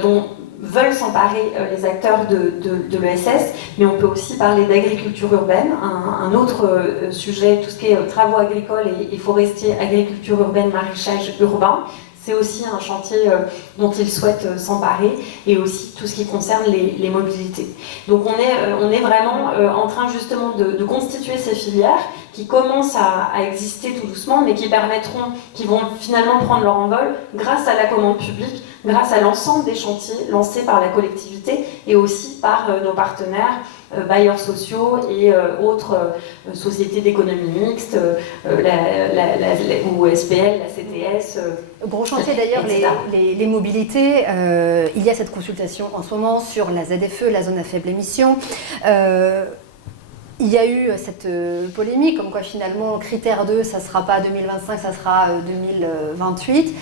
dont veulent s'emparer les acteurs de l'ESS, mais on peut aussi parler d'agriculture urbaine, un autre sujet, tout ce qui est travaux agricoles et forestiers, agriculture urbaine, maraîchage urbain. c'est aussi un chantier dont ils souhaitent s'emparer, et aussi tout ce qui concerne les mobilités. Donc on est vraiment en train justement de constituer ces filières qui commencent à exister tout doucement, mais qui vont finalement prendre leur envol grâce à la commande publique, grâce à l'ensemble des chantiers lancés par la collectivité et aussi par nos partenaires, bailleurs sociaux et autres sociétés d'économie mixte, ou SPL, la CTS. Gros chantier d'ailleurs, les mobilités. Il y a cette consultation en ce moment sur la ZFE, la zone à faible émission. Il y a eu cette polémique, comme quoi finalement, critère 2, ça ne sera pas 2025, ça sera 2028.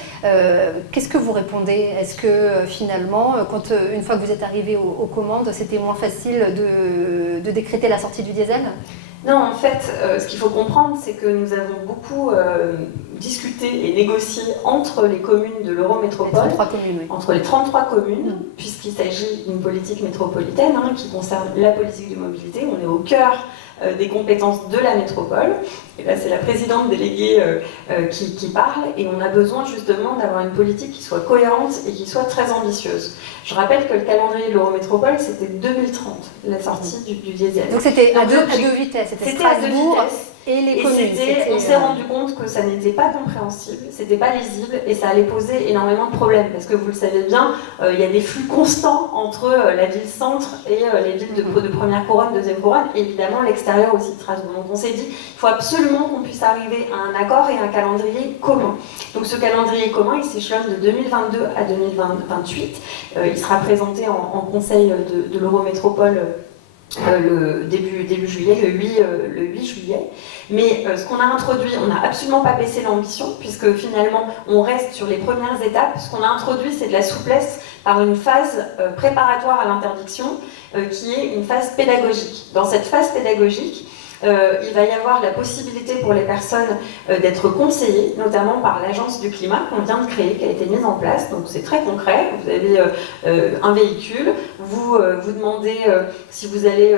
Qu'est-ce que vous répondez? Est-ce que finalement, une fois que vous êtes arrivé aux commandes, c'était moins facile de décréter la sortie du diesel? Non, en fait, ce qu'il faut comprendre, c'est que nous avons beaucoup discuté et négocié entre les communes de l'Eurométropole, entre les 33 communes, puisqu'il s'agit d'une politique métropolitaine qui concerne la politique de mobilité. On est au cœur des compétences de la métropole. Et là, c'est la présidente déléguée qui parle, et on a besoin justement d'avoir une politique qui soit cohérente et qui soit très ambitieuse. Je rappelle que le calendrier de l'Eurométropole, c'était 2030, la sortie du diesel. Donc c'était à deux vitesses, c'était Strasbourg à deux vitesses. Et les communes. On s'est rendu compte que ça n'était pas compréhensible, c'était pas lisible, et ça allait poser énormément de problèmes, parce que vous le savez bien, il y a des flux constants entre la ville-centre et les villes de première couronne, deuxième couronne, et évidemment l'extérieur aussi de Strasbourg. Donc on s'est dit, il faut absolument qu'on puisse arriver à un accord et un calendrier commun. Donc ce calendrier commun, il s'échelonne de 2022 à 2028. Il sera présenté en conseil de l'Eurométropole le début juillet, le 8 juillet. Mais ce qu'on a introduit, on n'a absolument pas baissé l'ambition, puisque finalement on reste sur les premières étapes. Ce qu'on a introduit, c'est de la souplesse par une phase préparatoire à l'interdiction, qui est une phase pédagogique. Dans cette phase pédagogique, il va y avoir la possibilité pour les personnes d'être conseillées, notamment par l'Agence du climat qu'on vient de créer, qui a été mise en place. Donc c'est très concret. Vous avez un véhicule, vous demandez si vous allez,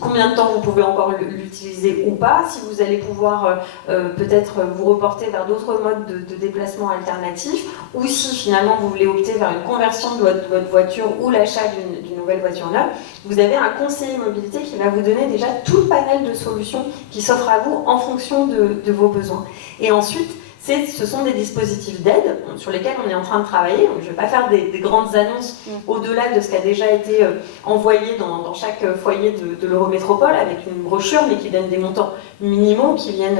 combien de temps vous pouvez encore l'utiliser ou pas, si vous allez pouvoir peut-être vous reporter vers d'autres modes de déplacement alternatifs, ou si finalement vous voulez opter vers une conversion de votre voiture ou l'achat d'une nouvelle voiture neuve. Vous avez un conseiller mobilité qui va vous donner déjà tout le panel de solutions qui s'offrent à vous en fonction de vos besoins. Et ensuite, ce sont des dispositifs d'aide sur lesquels on est en train de travailler. Donc, je ne vais pas faire des grandes annonces au-delà de ce qui a déjà été envoyé dans chaque foyer de l'Eurométropole, avec une brochure, mais qui donne des montants minimaux qui viennent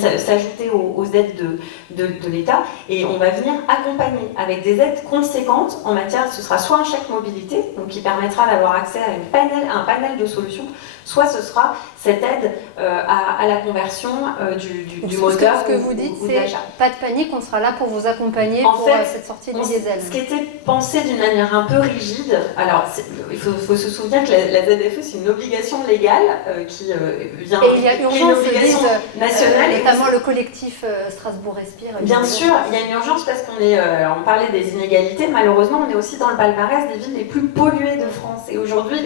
s'ajouter aux aides de l'État, et on va venir accompagner avec des aides conséquentes en matière, ce sera soit un chèque mobilité, donc qui permettra d'avoir accès à un panel de solutions, soit ce sera cette aide à la conversion du moteur. Ce que vous dites, c'est pas de panique, on sera là pour vous accompagner pour cette sortie du diesel. Ce qui était pensé d'une manière un peu rigide, alors il faut se souvenir que la ZFE, c'est une obligation légale qui vient... Et il y a urgence, nationale, notamment le collectif Strasbourg Respire. Bien sûr, il y a une urgence parce on parlait des inégalités, malheureusement on est aussi dans le palmarès des villes les plus polluées de France. Et aujourd'hui,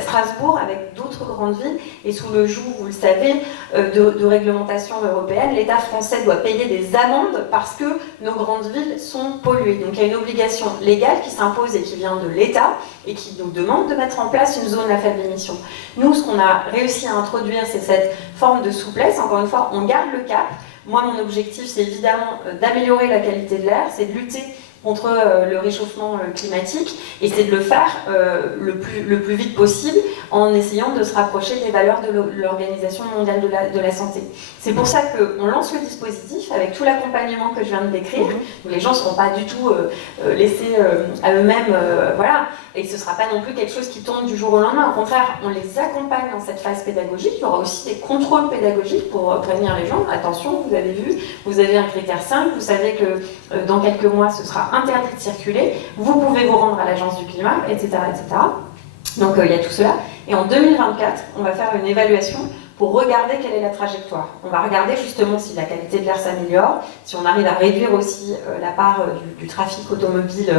Strasbourg, avec d'autres grandes villes, est sous le joug, vous le savez, de réglementation européenne. L'État français doit payer des amendes parce que nos grandes villes sont polluées. Donc il y a une obligation légale qui s'impose et qui vient de l'État et qui nous demande de mettre en place une zone à faible émission. Nous, ce qu'on a réussi à introduire, c'est cette forme de souplesse. Encore une fois, on garde le cap. Moi, mon objectif, c'est évidemment d'améliorer la qualité de l'air, c'est de lutter contre le réchauffement climatique, et c'est de le faire le plus vite possible en essayant de se rapprocher des valeurs de l'Organisation mondiale de la santé. C'est pour ça qu'on lance le dispositif avec tout l'accompagnement que je viens de décrire. Les gens ne seront pas du tout laissés à eux-mêmes, voilà, et ce ne sera pas non plus quelque chose qui tombe du jour au lendemain. Au contraire, on les accompagne dans cette phase pédagogique. Il y aura aussi des contrôles pédagogiques pour prévenir les gens. Attention, vous avez vu, vous avez un critère 5, vous savez que dans quelques mois, ce sera interdit de circuler, vous pouvez vous rendre à l'Agence du climat, etc. etc. Donc il y a tout cela. Et en 2024, on va faire une évaluation pour regarder quelle est la trajectoire. On va regarder justement si la qualité de l'air s'améliore, si on arrive à réduire aussi la part du trafic automobile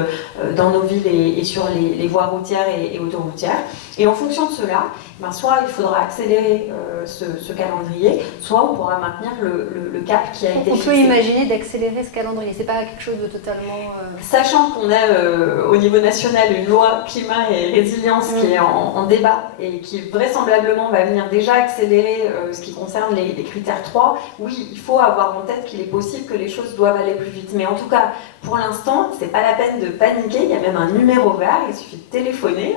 dans nos villes et sur les voies routières et autoroutières. Et en fonction de cela, soit il faudra accélérer ce calendrier, soit on pourra maintenir le cap qui a été fixé. On peut imaginer d'accélérer ce calendrier, c'est pas quelque chose de totalement... Sachant qu'on a au niveau national une loi climat et résilience qui est en débat et qui vraisemblablement va venir déjà accélérer ce qui concerne les critères 3, oui, il faut avoir en tête qu'il est possible que les choses doivent aller plus vite. Mais en tout cas, pour l'instant, c'est pas la peine de paniquer, il y a même un numéro vert, il suffit de téléphoner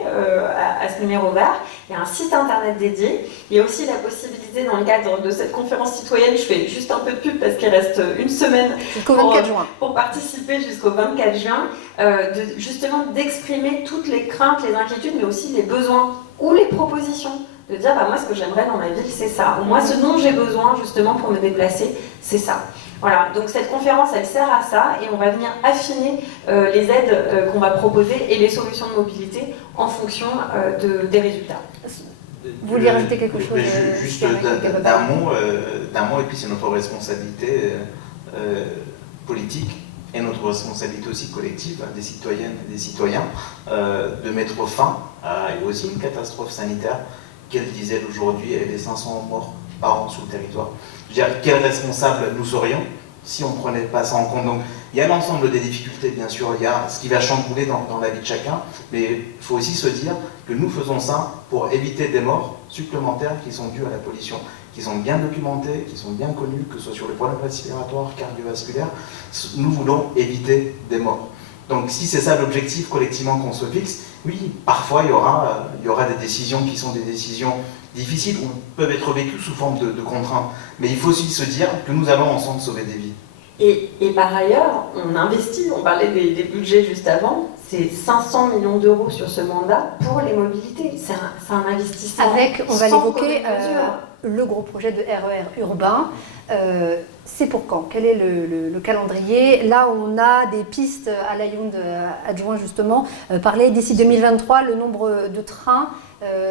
à ce numéro vert, il y a un site internet dédié, il y a aussi la possibilité dans le cadre de cette conférence citoyenne, je fais juste un peu de pub parce qu'il reste une semaine pour participer jusqu'au 24 juin, justement d'exprimer toutes les craintes, les inquiétudes, mais aussi les besoins ou les propositions. De dire, moi ce que j'aimerais dans ma ville, c'est ça. Ou moi ce dont j'ai besoin justement pour me déplacer, c'est ça. Voilà, donc cette conférence, elle sert à ça et on va venir affiner les aides qu'on va proposer et les solutions de mobilité en fonction des résultats. Vous vouliez rajouter quelque chose Juste d'un mot, et puis c'est notre responsabilité politique et notre responsabilité aussi collective des citoyennes et des citoyens de mettre fin à aussi une catastrophe sanitaire qu'elle disait aujourd'hui, et les 500 morts par an sur le territoire. Je veux dire, quels responsables nous serions si on ne prenait pas ça en compte? Donc, il y a l'ensemble des difficultés, bien sûr, il y a ce qui va chambouler dans la vie de chacun, mais il faut aussi se dire que nous faisons ça pour éviter des morts supplémentaires qui sont dues à la pollution, qui sont bien documentées, qui sont bien connues, que ce soit sur les problèmes respiratoires, cardiovasculaires. Nous voulons éviter des morts. Donc si c'est ça l'objectif collectivement qu'on se fixe, oui, parfois il y aura des décisions qui sont des décisions difficiles ou peuvent être vécues sous forme de contraintes. Mais il faut aussi se dire que nous allons ensemble sauver des vies. Et par ailleurs, on investit, on parlait des budgets juste avant, c'est 500 millions d'euros sur ce mandat pour les mobilités. C'est un investissement. Avec, on va l'évoquer, le gros projet de RER urbain. C'est pour quand? Quel est le calendrier? Là, on a des pistes à l'Ayoun adjoint justement. Parler d'ici 2023, le nombre de trains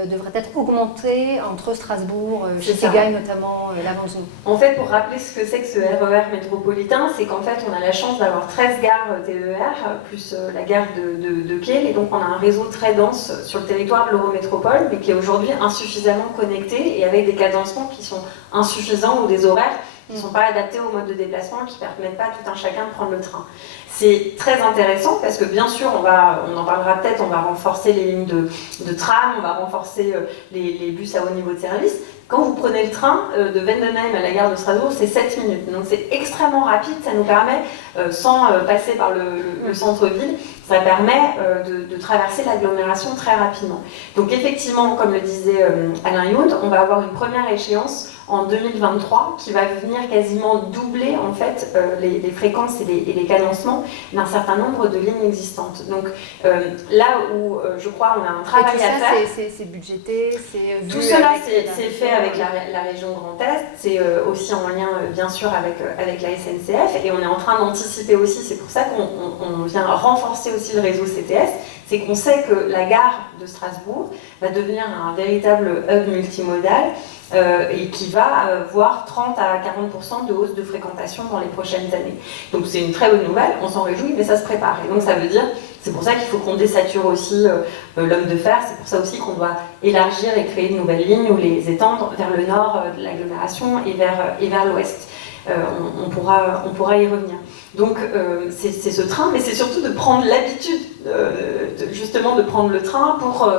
devrait être augmenté entre Strasbourg, Chézegaille notamment, Lavenzoux. En fait, pour rappeler ce que c'est que ce RER métropolitain, c'est qu'en fait, on a la chance d'avoir 13 gares TER, plus la gare de Kehl, et donc on a un réseau très dense sur le territoire de l'Eurométropole, mais qui est aujourd'hui insuffisamment connecté et avec des cadencements qui sont insuffisants ou des horaires qui ne sont pas adaptés au mode de déplacement, qui ne permettent pas à tout un chacun de prendre le train. C'est très intéressant parce que bien sûr, on en parlera peut-être, on va renforcer les lignes de tram, on va renforcer les bus à haut niveau de service. Quand vous prenez le train de Vendenheim à la gare de Strasbourg, c'est 7 minutes. Donc c'est extrêmement rapide, ça nous permet, sans passer par le centre-ville, ça permet de traverser l'agglomération très rapidement. Donc effectivement, comme le disait Alain Younes, on va avoir une première échéance en 2023 qui va venir quasiment doubler en fait les fréquences et les cadencements d'un certain nombre de lignes existantes. Donc là où je crois on a un travail à faire. C'est budgété, c'est vu. Tout cela c'est fait avec la région Grand Est, c'est aussi en lien bien sûr avec la SNCF et on est en train d'anticiper aussi, c'est pour ça qu'on vient renforcer aussi le réseau CTS, c'est qu'on sait que la gare de Strasbourg va devenir un véritable hub multimodal et qui va voir 30 à 40% de hausse de fréquentation dans les prochaines années. Donc c'est une très bonne nouvelle, on s'en réjouit, mais ça se prépare. Et donc ça veut dire, c'est pour ça qu'il faut qu'on désature aussi l'homme de fer, c'est pour ça aussi qu'on doit élargir et créer de nouvelles lignes ou les étendre vers le nord de l'agglomération et vers l'ouest. On pourra y revenir. Donc c'est ce train, mais c'est surtout de prendre l'habitude justement de prendre le train pour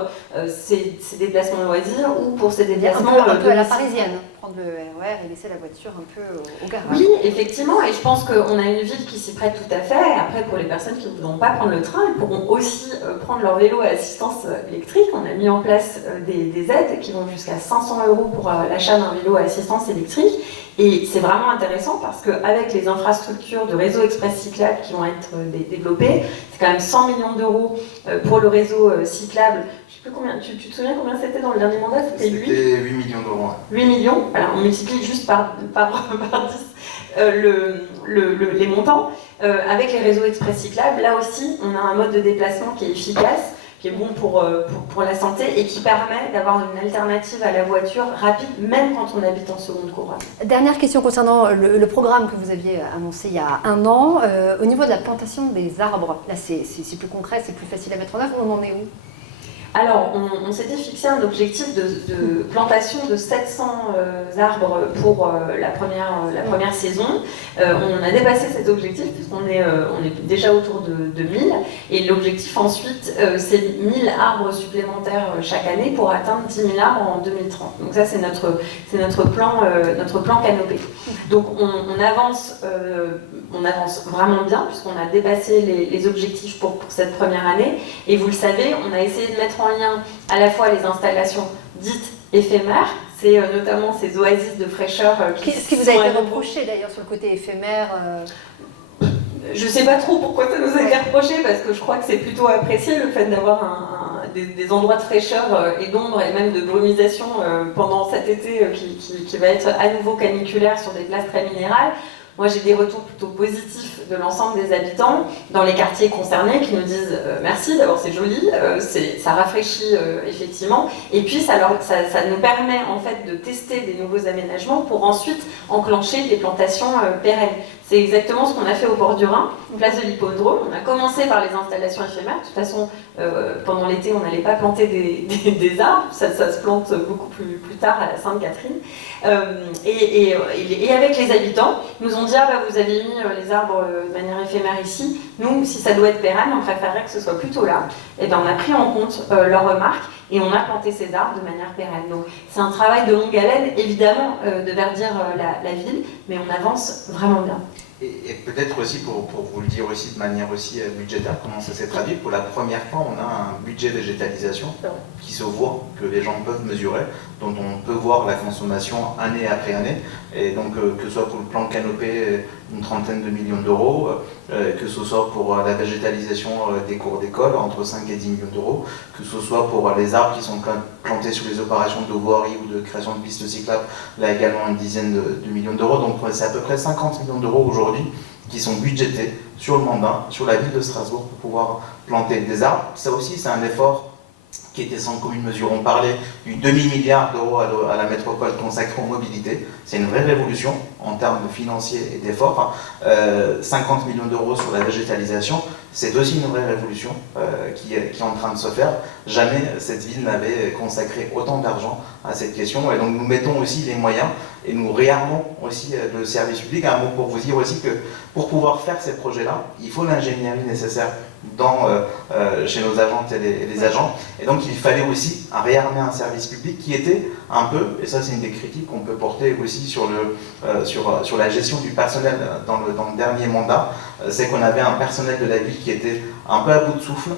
ses déplacements de loisirs ou pour ses déplacements un peu à la parisienne, prendre le RER et laisser la voiture un peu au garage. Oui, effectivement, et je pense qu'on a une ville qui s'y prête tout à fait. Après, pour les personnes qui ne voudront pas prendre le train, elles pourront aussi prendre leur vélo à assistance électrique. On a mis en place des aides qui vont jusqu'à 500 € pour l'achat d'un vélo à assistance électrique. Et c'est vraiment intéressant parce qu'avec les infrastructures de réseau express cyclable qui vont être développées, c'est quand même 100 millions d'euros pour le réseau cyclable. Je sais plus combien, tu te souviens combien c'était dans le dernier mandat? C'était 8 millions d'euros. 8 millions, alors on multiplie juste par 10 les montants. Avec les réseaux express cyclables, là aussi, on a un mode de déplacement qui est efficace, qui qui est bon pour la santé et qui permet d'avoir une alternative à la voiture rapide, même quand on habite en seconde couronne. Dernière question concernant le programme que vous aviez annoncé il y a un an. Au niveau de la plantation des arbres, là c'est plus concret, c'est plus facile à mettre en œuvre, on en est où ? Alors, on s'était fixé un objectif de plantation de 700 arbres pour la première saison. On a dépassé cet objectif puisqu'on est déjà autour de 1000. Et l'objectif ensuite, c'est 1000 arbres supplémentaires chaque année pour atteindre 10 000 arbres en 2030. Donc ça, c'est notre plan canopé. Donc on avance vraiment bien puisqu'on a dépassé les objectifs pour cette première année. Et vous le savez, on a essayé de mettre en lien à la fois les installations dites éphémères, c'est notamment ces oasis de fraîcheur ce qui vous a été reproché d'ailleurs sur le côté éphémère. Je ne sais pas trop pourquoi ça nous a été reproché, parce que je crois que c'est plutôt apprécié le fait d'avoir des endroits de fraîcheur et d'ombre et même de brumisation pendant cet été qui va être à nouveau caniculaire sur des places très minérales. Moi, j'ai des retours plutôt positifs de l'ensemble des habitants dans les quartiers concernés qui nous disent merci, d'abord c'est joli, ça rafraîchit effectivement, et puis ça nous permet en fait de tester des nouveaux aménagements pour ensuite enclencher des plantations pérennes. C'est exactement ce qu'on a fait au bord du Rhin, place de l'Hippodrome. On a commencé par les installations éphémères. De toute façon, pendant l'été, on n'allait pas planter des arbres. Ça se plante beaucoup plus tard à la Sainte-Catherine. Et avec les habitants, ils nous ont dit vous avez mis les arbres de manière éphémère ici. Nous, si ça doit être pérenne, on préférerait que ce soit plutôt là. Et on a pris en compte leurs remarques et on a planté ces arbres de manière pérenne. Donc c'est un travail de longue haleine, évidemment, de verdir la ville, mais on avance vraiment bien. Et peut-être aussi, pour vous le dire aussi de manière aussi budgétaire, comment ça s'est traduit, pour la première fois, on a un budget végétalisation qui se voit, que les gens peuvent mesurer, dont on peut voir la consommation année après année. Et donc, que ce soit pour le plan canopé, une trentaine de millions d'euros, que ce soit pour la végétalisation des cours d'école, entre 5 et 10 millions d'euros, que ce soit pour les arbres qui sont plantés sur les opérations de voirie ou de création de pistes cyclables, là également une dizaine de millions d'euros. Donc, c'est à peu près 50 millions d'euros aujourd'hui qui sont budgétés sur le mandat, sur la ville de Strasbourg, pour pouvoir planter des arbres. Ça aussi, c'est un effort qui était sans commune mesure. On parlait du demi-milliard d'euros à la métropole consacrée aux mobilités. C'est une vraie révolution en termes financiers et d'efforts. 50 millions d'euros sur la végétalisation, c'est aussi une vraie révolution qui est en train de se faire. Jamais cette ville n'avait consacré autant d'argent à cette question. Et donc nous mettons aussi les moyens et nous réarmons aussi le service public. Un mot pour vous dire aussi que pour pouvoir faire ces projets-là, il faut l'ingénierie nécessaire chez nos agentes et les agents. Et donc il fallait aussi réarmer un service public qui était un peu, et ça c'est une des critiques qu'on peut porter aussi sur la gestion du personnel dans le dernier mandat, c'est qu'on avait un personnel de la ville qui était un peu à bout de souffle,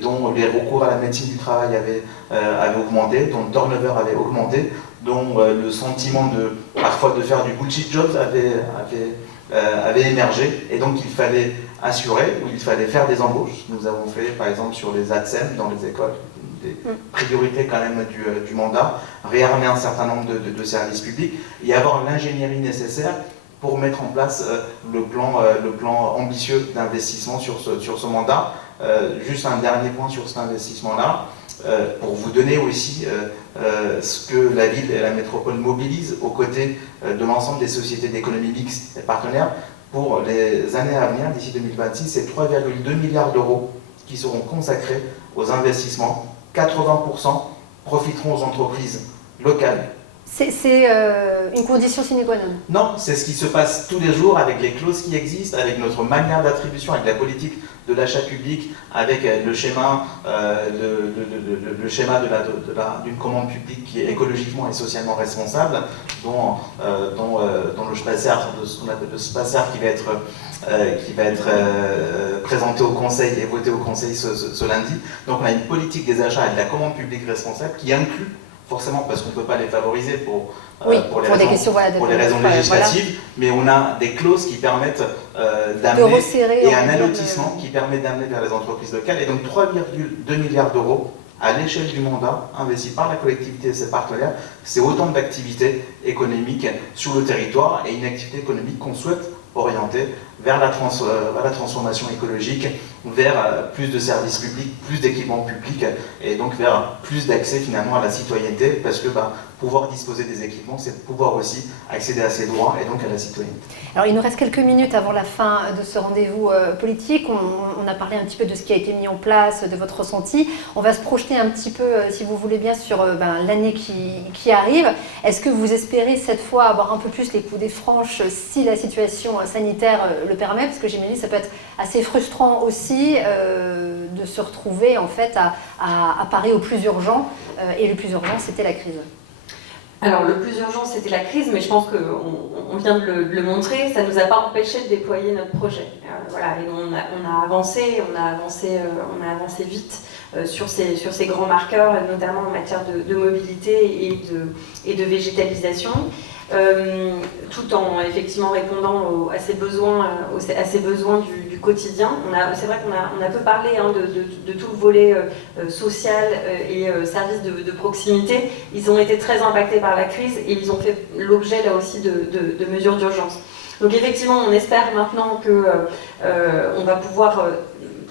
dont les recours à la médecine du travail avaient augmenté, dont le turnover avait augmenté, dont le sentiment parfois de faire du bullshit job avait émergé, et donc il fallait assurer, ou il fallait faire des embauches. Nous avons fait par exemple sur les ATSEM dans les écoles, des priorités quand même du mandat, réarmer un certain nombre de services publics et avoir l'ingénierie nécessaire pour mettre en place le plan ambitieux d'investissement sur ce mandat. Juste un dernier point sur cet investissement-là, pour vous donner aussi ce que la ville et la métropole mobilisent aux côtés de l'ensemble des sociétés d'économie mixte et partenaires. Pour les années à venir, d'ici 2026, c'est 3,2 milliards d'euros qui seront consacrés aux investissements. 80% profiteront aux entreprises locales. C'est une condition sine qua non? Non, c'est ce qui se passe tous les jours avec les clauses qui existent, avec notre manière d'attribution, avec la politique de l'achat public, avec le schéma d'une commande publique qui est écologiquement et socialement responsable, dont le SPACER qui va être présenté au Conseil et voté au Conseil ce lundi. Donc on a une politique des achats et de la commande publique responsable qui inclut forcément, parce qu'on ne peut pas les favoriser pour les raisons législatives, mais on a des clauses qui permettent d'amener, et un allotissement qui permet d'amener vers les entreprises locales, et donc 3,2 milliards d'euros à l'échelle du mandat investi par la collectivité et ses partenaires. C'est autant d'activités économiques sur le territoire, et une activité économique qu'on souhaite orienté vers la transformation écologique, vers plus de services publics, plus d'équipements publics, et donc vers plus d'accès finalement à la citoyenneté, parce que pouvoir disposer des équipements, c'est pouvoir aussi accéder à ses droits et donc à la citoyenneté. Alors il nous reste quelques minutes avant la fin de ce rendez-vous politique. On a parlé un petit peu de ce qui a été mis en place, de votre ressenti. On va se projeter un petit peu, si vous voulez bien, sur l'année qui arrive. Est-ce que vous espérez cette fois avoir un peu plus les coudées franches si la situation sanitaire le permet? Parce que j'imagine que ça peut être assez frustrant aussi de se retrouver en fait à parer au plus urgent. Et le plus urgent, c'était la crise. Alors le plus urgent c'était la crise, mais je pense qu'on vient de le montrer, ça ne nous a pas empêché de déployer notre projet. Voilà, et on a avancé vite sur ces grands marqueurs, notamment en matière de mobilité et de végétalisation. Tout en effectivement répondant à ces besoins du quotidien. C'est vrai qu'on a peu parlé de tout le volet social et services de proximité. Ils ont été très impactés par la crise et ils ont fait l'objet là aussi de mesures d'urgence. Donc effectivement, on espère maintenant qu'on va pouvoir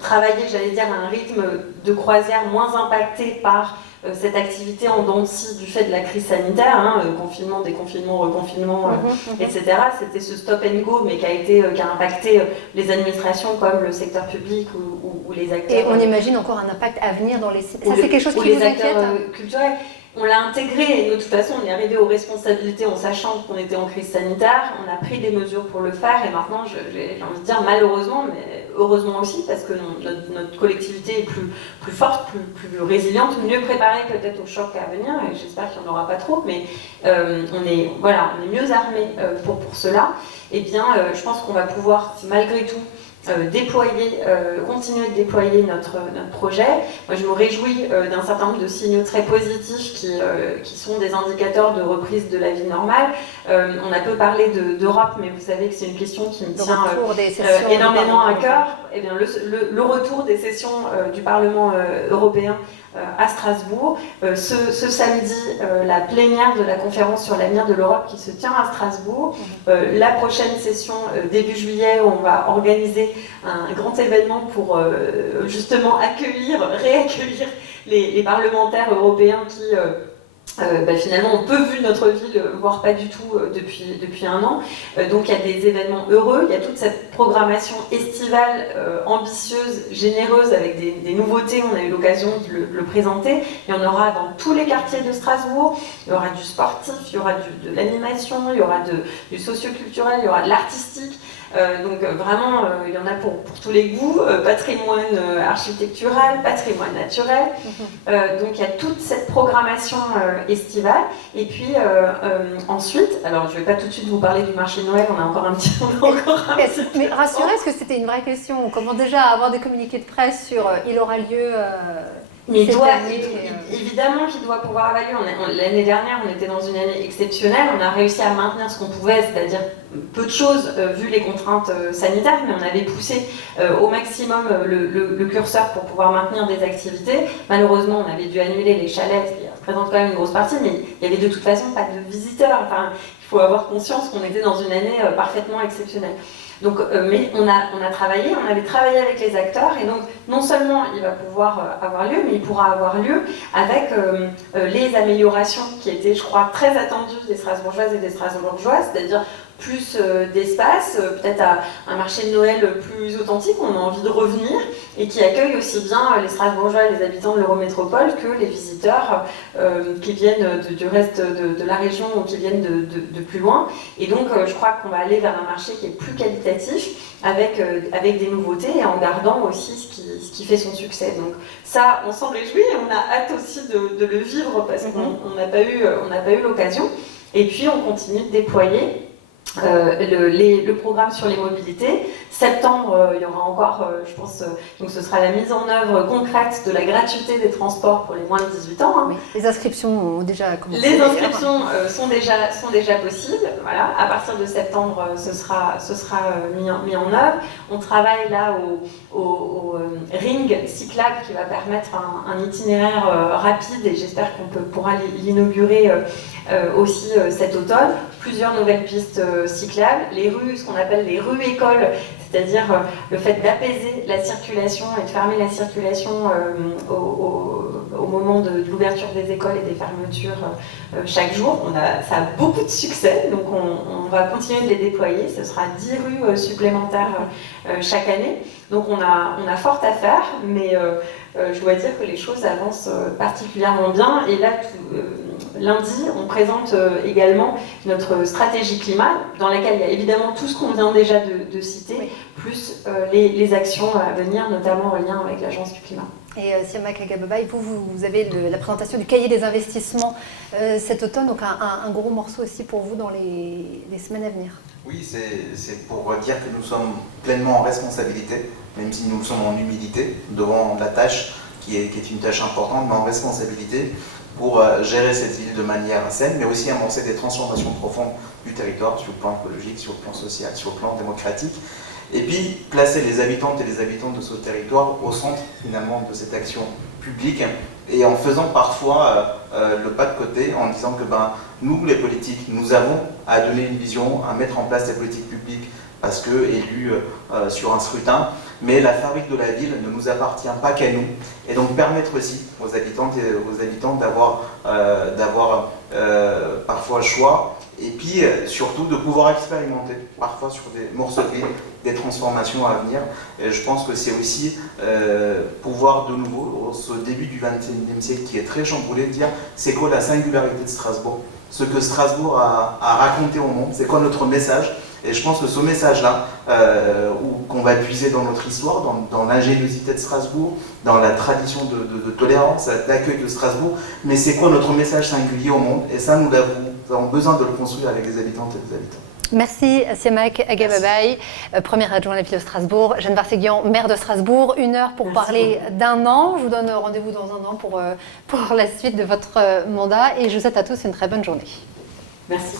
travailler, j'allais dire, à un rythme de croisière moins impacté par cette activité en dents de scie du fait de la crise sanitaire, confinement, déconfinement, reconfinement, etc. C'était ce stop and go, mais qui a impacté les administrations comme le secteur public ou les acteurs. Et on imagine encore un impact à venir dans les... Ça, c'est quelque chose qui vous inquiète culturels. On l'a intégré et de toute façon on est arrivé aux responsabilités en sachant qu'on était en crise sanitaire, on a pris des mesures pour le faire et maintenant j'ai envie de dire malheureusement, mais heureusement aussi parce que notre collectivité est plus forte, plus résiliente, mieux préparée peut-être au choc à venir et j'espère qu'il n'y en aura pas trop, mais on est mieux armés pour cela. Et bien je pense qu'on va pouvoir malgré tout continuer de déployer notre projet. Moi, je me réjouis d'un certain nombre de signaux très positifs qui sont des indicateurs de reprise de la vie normale. On a peu parlé d'Europe, mais vous savez que c'est une question qui me tient énormément à cœur. Eh bien, le retour des sessions du Parlement européen à Strasbourg. Ce samedi, la plénière de la conférence sur l'avenir de l'Europe qui se tient à Strasbourg. La prochaine session, début juillet, où on va organiser un grand événement pour justement réaccueillir les parlementaires européens qui finalement ont peu vu notre ville, voire pas du tout depuis un an. Donc il y a des événements heureux, il y a toute cette programmation estivale ambitieuse, généreuse, avec des nouveautés, on a eu l'occasion de le présenter. Il y en aura dans tous les quartiers de Strasbourg, il y aura du sportif, il y aura de l'animation, il y aura du socioculturel, il y aura de l'artistique. Donc vraiment, il y en a pour tous les goûts, patrimoine architectural, patrimoine naturel. Donc il y a toute cette programmation estivale. Et puis ensuite, alors je ne vais pas tout de suite vous parler du marché de Noël, on a encore un petit peu. Mais rassurez, est-ce que c'était une vraie question? On commence déjà à avoir des communiqués de presse sur il aura lieu. Mais évidemment qu'il doit pouvoir avoir lieu. L'année dernière, on était dans une année exceptionnelle. On a réussi à maintenir ce qu'on pouvait, c'est-à-dire peu de choses vu les contraintes sanitaires, mais on avait poussé au maximum le curseur pour pouvoir maintenir des activités. Malheureusement, on avait dû annuler les chalets, ce qui représente quand même une grosse partie, mais il n'y avait de toute façon pas de visiteurs. Enfin, il faut avoir conscience qu'on était dans une année parfaitement exceptionnelle. Donc, mais on a travaillé, on avait travaillé avec les acteurs et donc non seulement il va pouvoir avoir lieu, mais il pourra avoir lieu avec les améliorations qui étaient, je crois, très attendues des Strasbourgeoises et des Strasbourgeois, c'est-à-dire plus d'espace, peut-être un marché de Noël plus authentique, on a envie de revenir, et qui accueille aussi bien les Strasbourgeois et les habitants de l'Eurométropole que les visiteurs qui viennent du reste de la région ou qui viennent de plus loin. Et donc je crois qu'on va aller vers un marché qui est plus qualitatif, avec des nouveautés et en gardant aussi ce qui fait son succès. Donc ça, on s'en réjouit et on a hâte aussi de le vivre parce qu'on n'a pas eu l'occasion. Et puis on continue de déployer le programme sur les mobilités. Septembre, il y aura encore, je pense, donc ce sera la mise en œuvre concrète de la gratuité des transports pour les moins de 18 ans. Oui. Les inscriptions ont déjà commencé. Les inscriptions sont déjà possibles. Voilà. À partir de septembre, ce sera mis en œuvre. On travaille là au ring cyclable qui va permettre un itinéraire rapide et j'espère qu'on pourra l'inaugurer aussi cet automne. Plusieurs nouvelles pistes cyclables, les rues, ce qu'on appelle les rues écoles, c'est-à-dire le fait d'apaiser la circulation et de fermer la circulation au moment de l'ouverture des écoles et des fermetures chaque jour. Ça a beaucoup de succès, donc on va continuer de les déployer. Ce sera 10 rues supplémentaires chaque année. Donc on a fort à faire, mais je dois dire que les choses avancent particulièrement bien. Et là, lundi, on présente également notre stratégie climat, dans laquelle il y a évidemment tout ce qu'on vient déjà de citer, oui, plus les actions à venir, notamment en lien avec l'Agence du climat. Et Siamak Agababaye, vous avez la présentation du cahier des investissements cet automne, donc un gros morceau aussi pour vous dans les semaines à venir. Oui, c'est pour dire que nous sommes pleinement en responsabilité, même si nous sommes en humilité, devant la tâche qui est une tâche importante, mais en responsabilité pour gérer cette ville de manière saine, mais aussi amorcer des transformations profondes du territoire sur le plan écologique, sur le plan social, sur le plan démocratique. Et puis placer les habitantes et les habitants de ce territoire au centre finalement de cette action publique, et en faisant parfois le pas de côté, en disant que nous les politiques, nous avons à donner une vision, à mettre en place des politiques publiques parce que élus sur un scrutin, mais la fabrique de la ville ne nous appartient pas qu'à nous, et donc permettre aussi aux habitantes et aux habitants d'avoir parfois le choix, et puis surtout de pouvoir expérimenter parfois sur des morceaux de ville des transformations à venir. Et je pense que c'est aussi pouvoir de nouveau, au ce début du XXIe siècle qui est très chamboulé, dire c'est quoi la singularité de Strasbourg, ce que Strasbourg a raconté au monde, c'est quoi notre message. Et je pense que ce message-là, qu'on va puiser dans notre histoire, dans l'ingéniosité de Strasbourg, dans la tradition de tolérance, d'accueil de Strasbourg, mais c'est quoi notre message singulier au monde? Et ça, nous avons besoin de le construire avec les habitantes et les habitants. Merci Siamak Agababaye, premier adjoint à la ville de Strasbourg, Jeanne Varseguian, maire de Strasbourg. 1 heure pour parler d'un an. Je vous donne rendez-vous dans un an pour la suite de votre mandat, et je vous souhaite à tous une très bonne journée. Merci.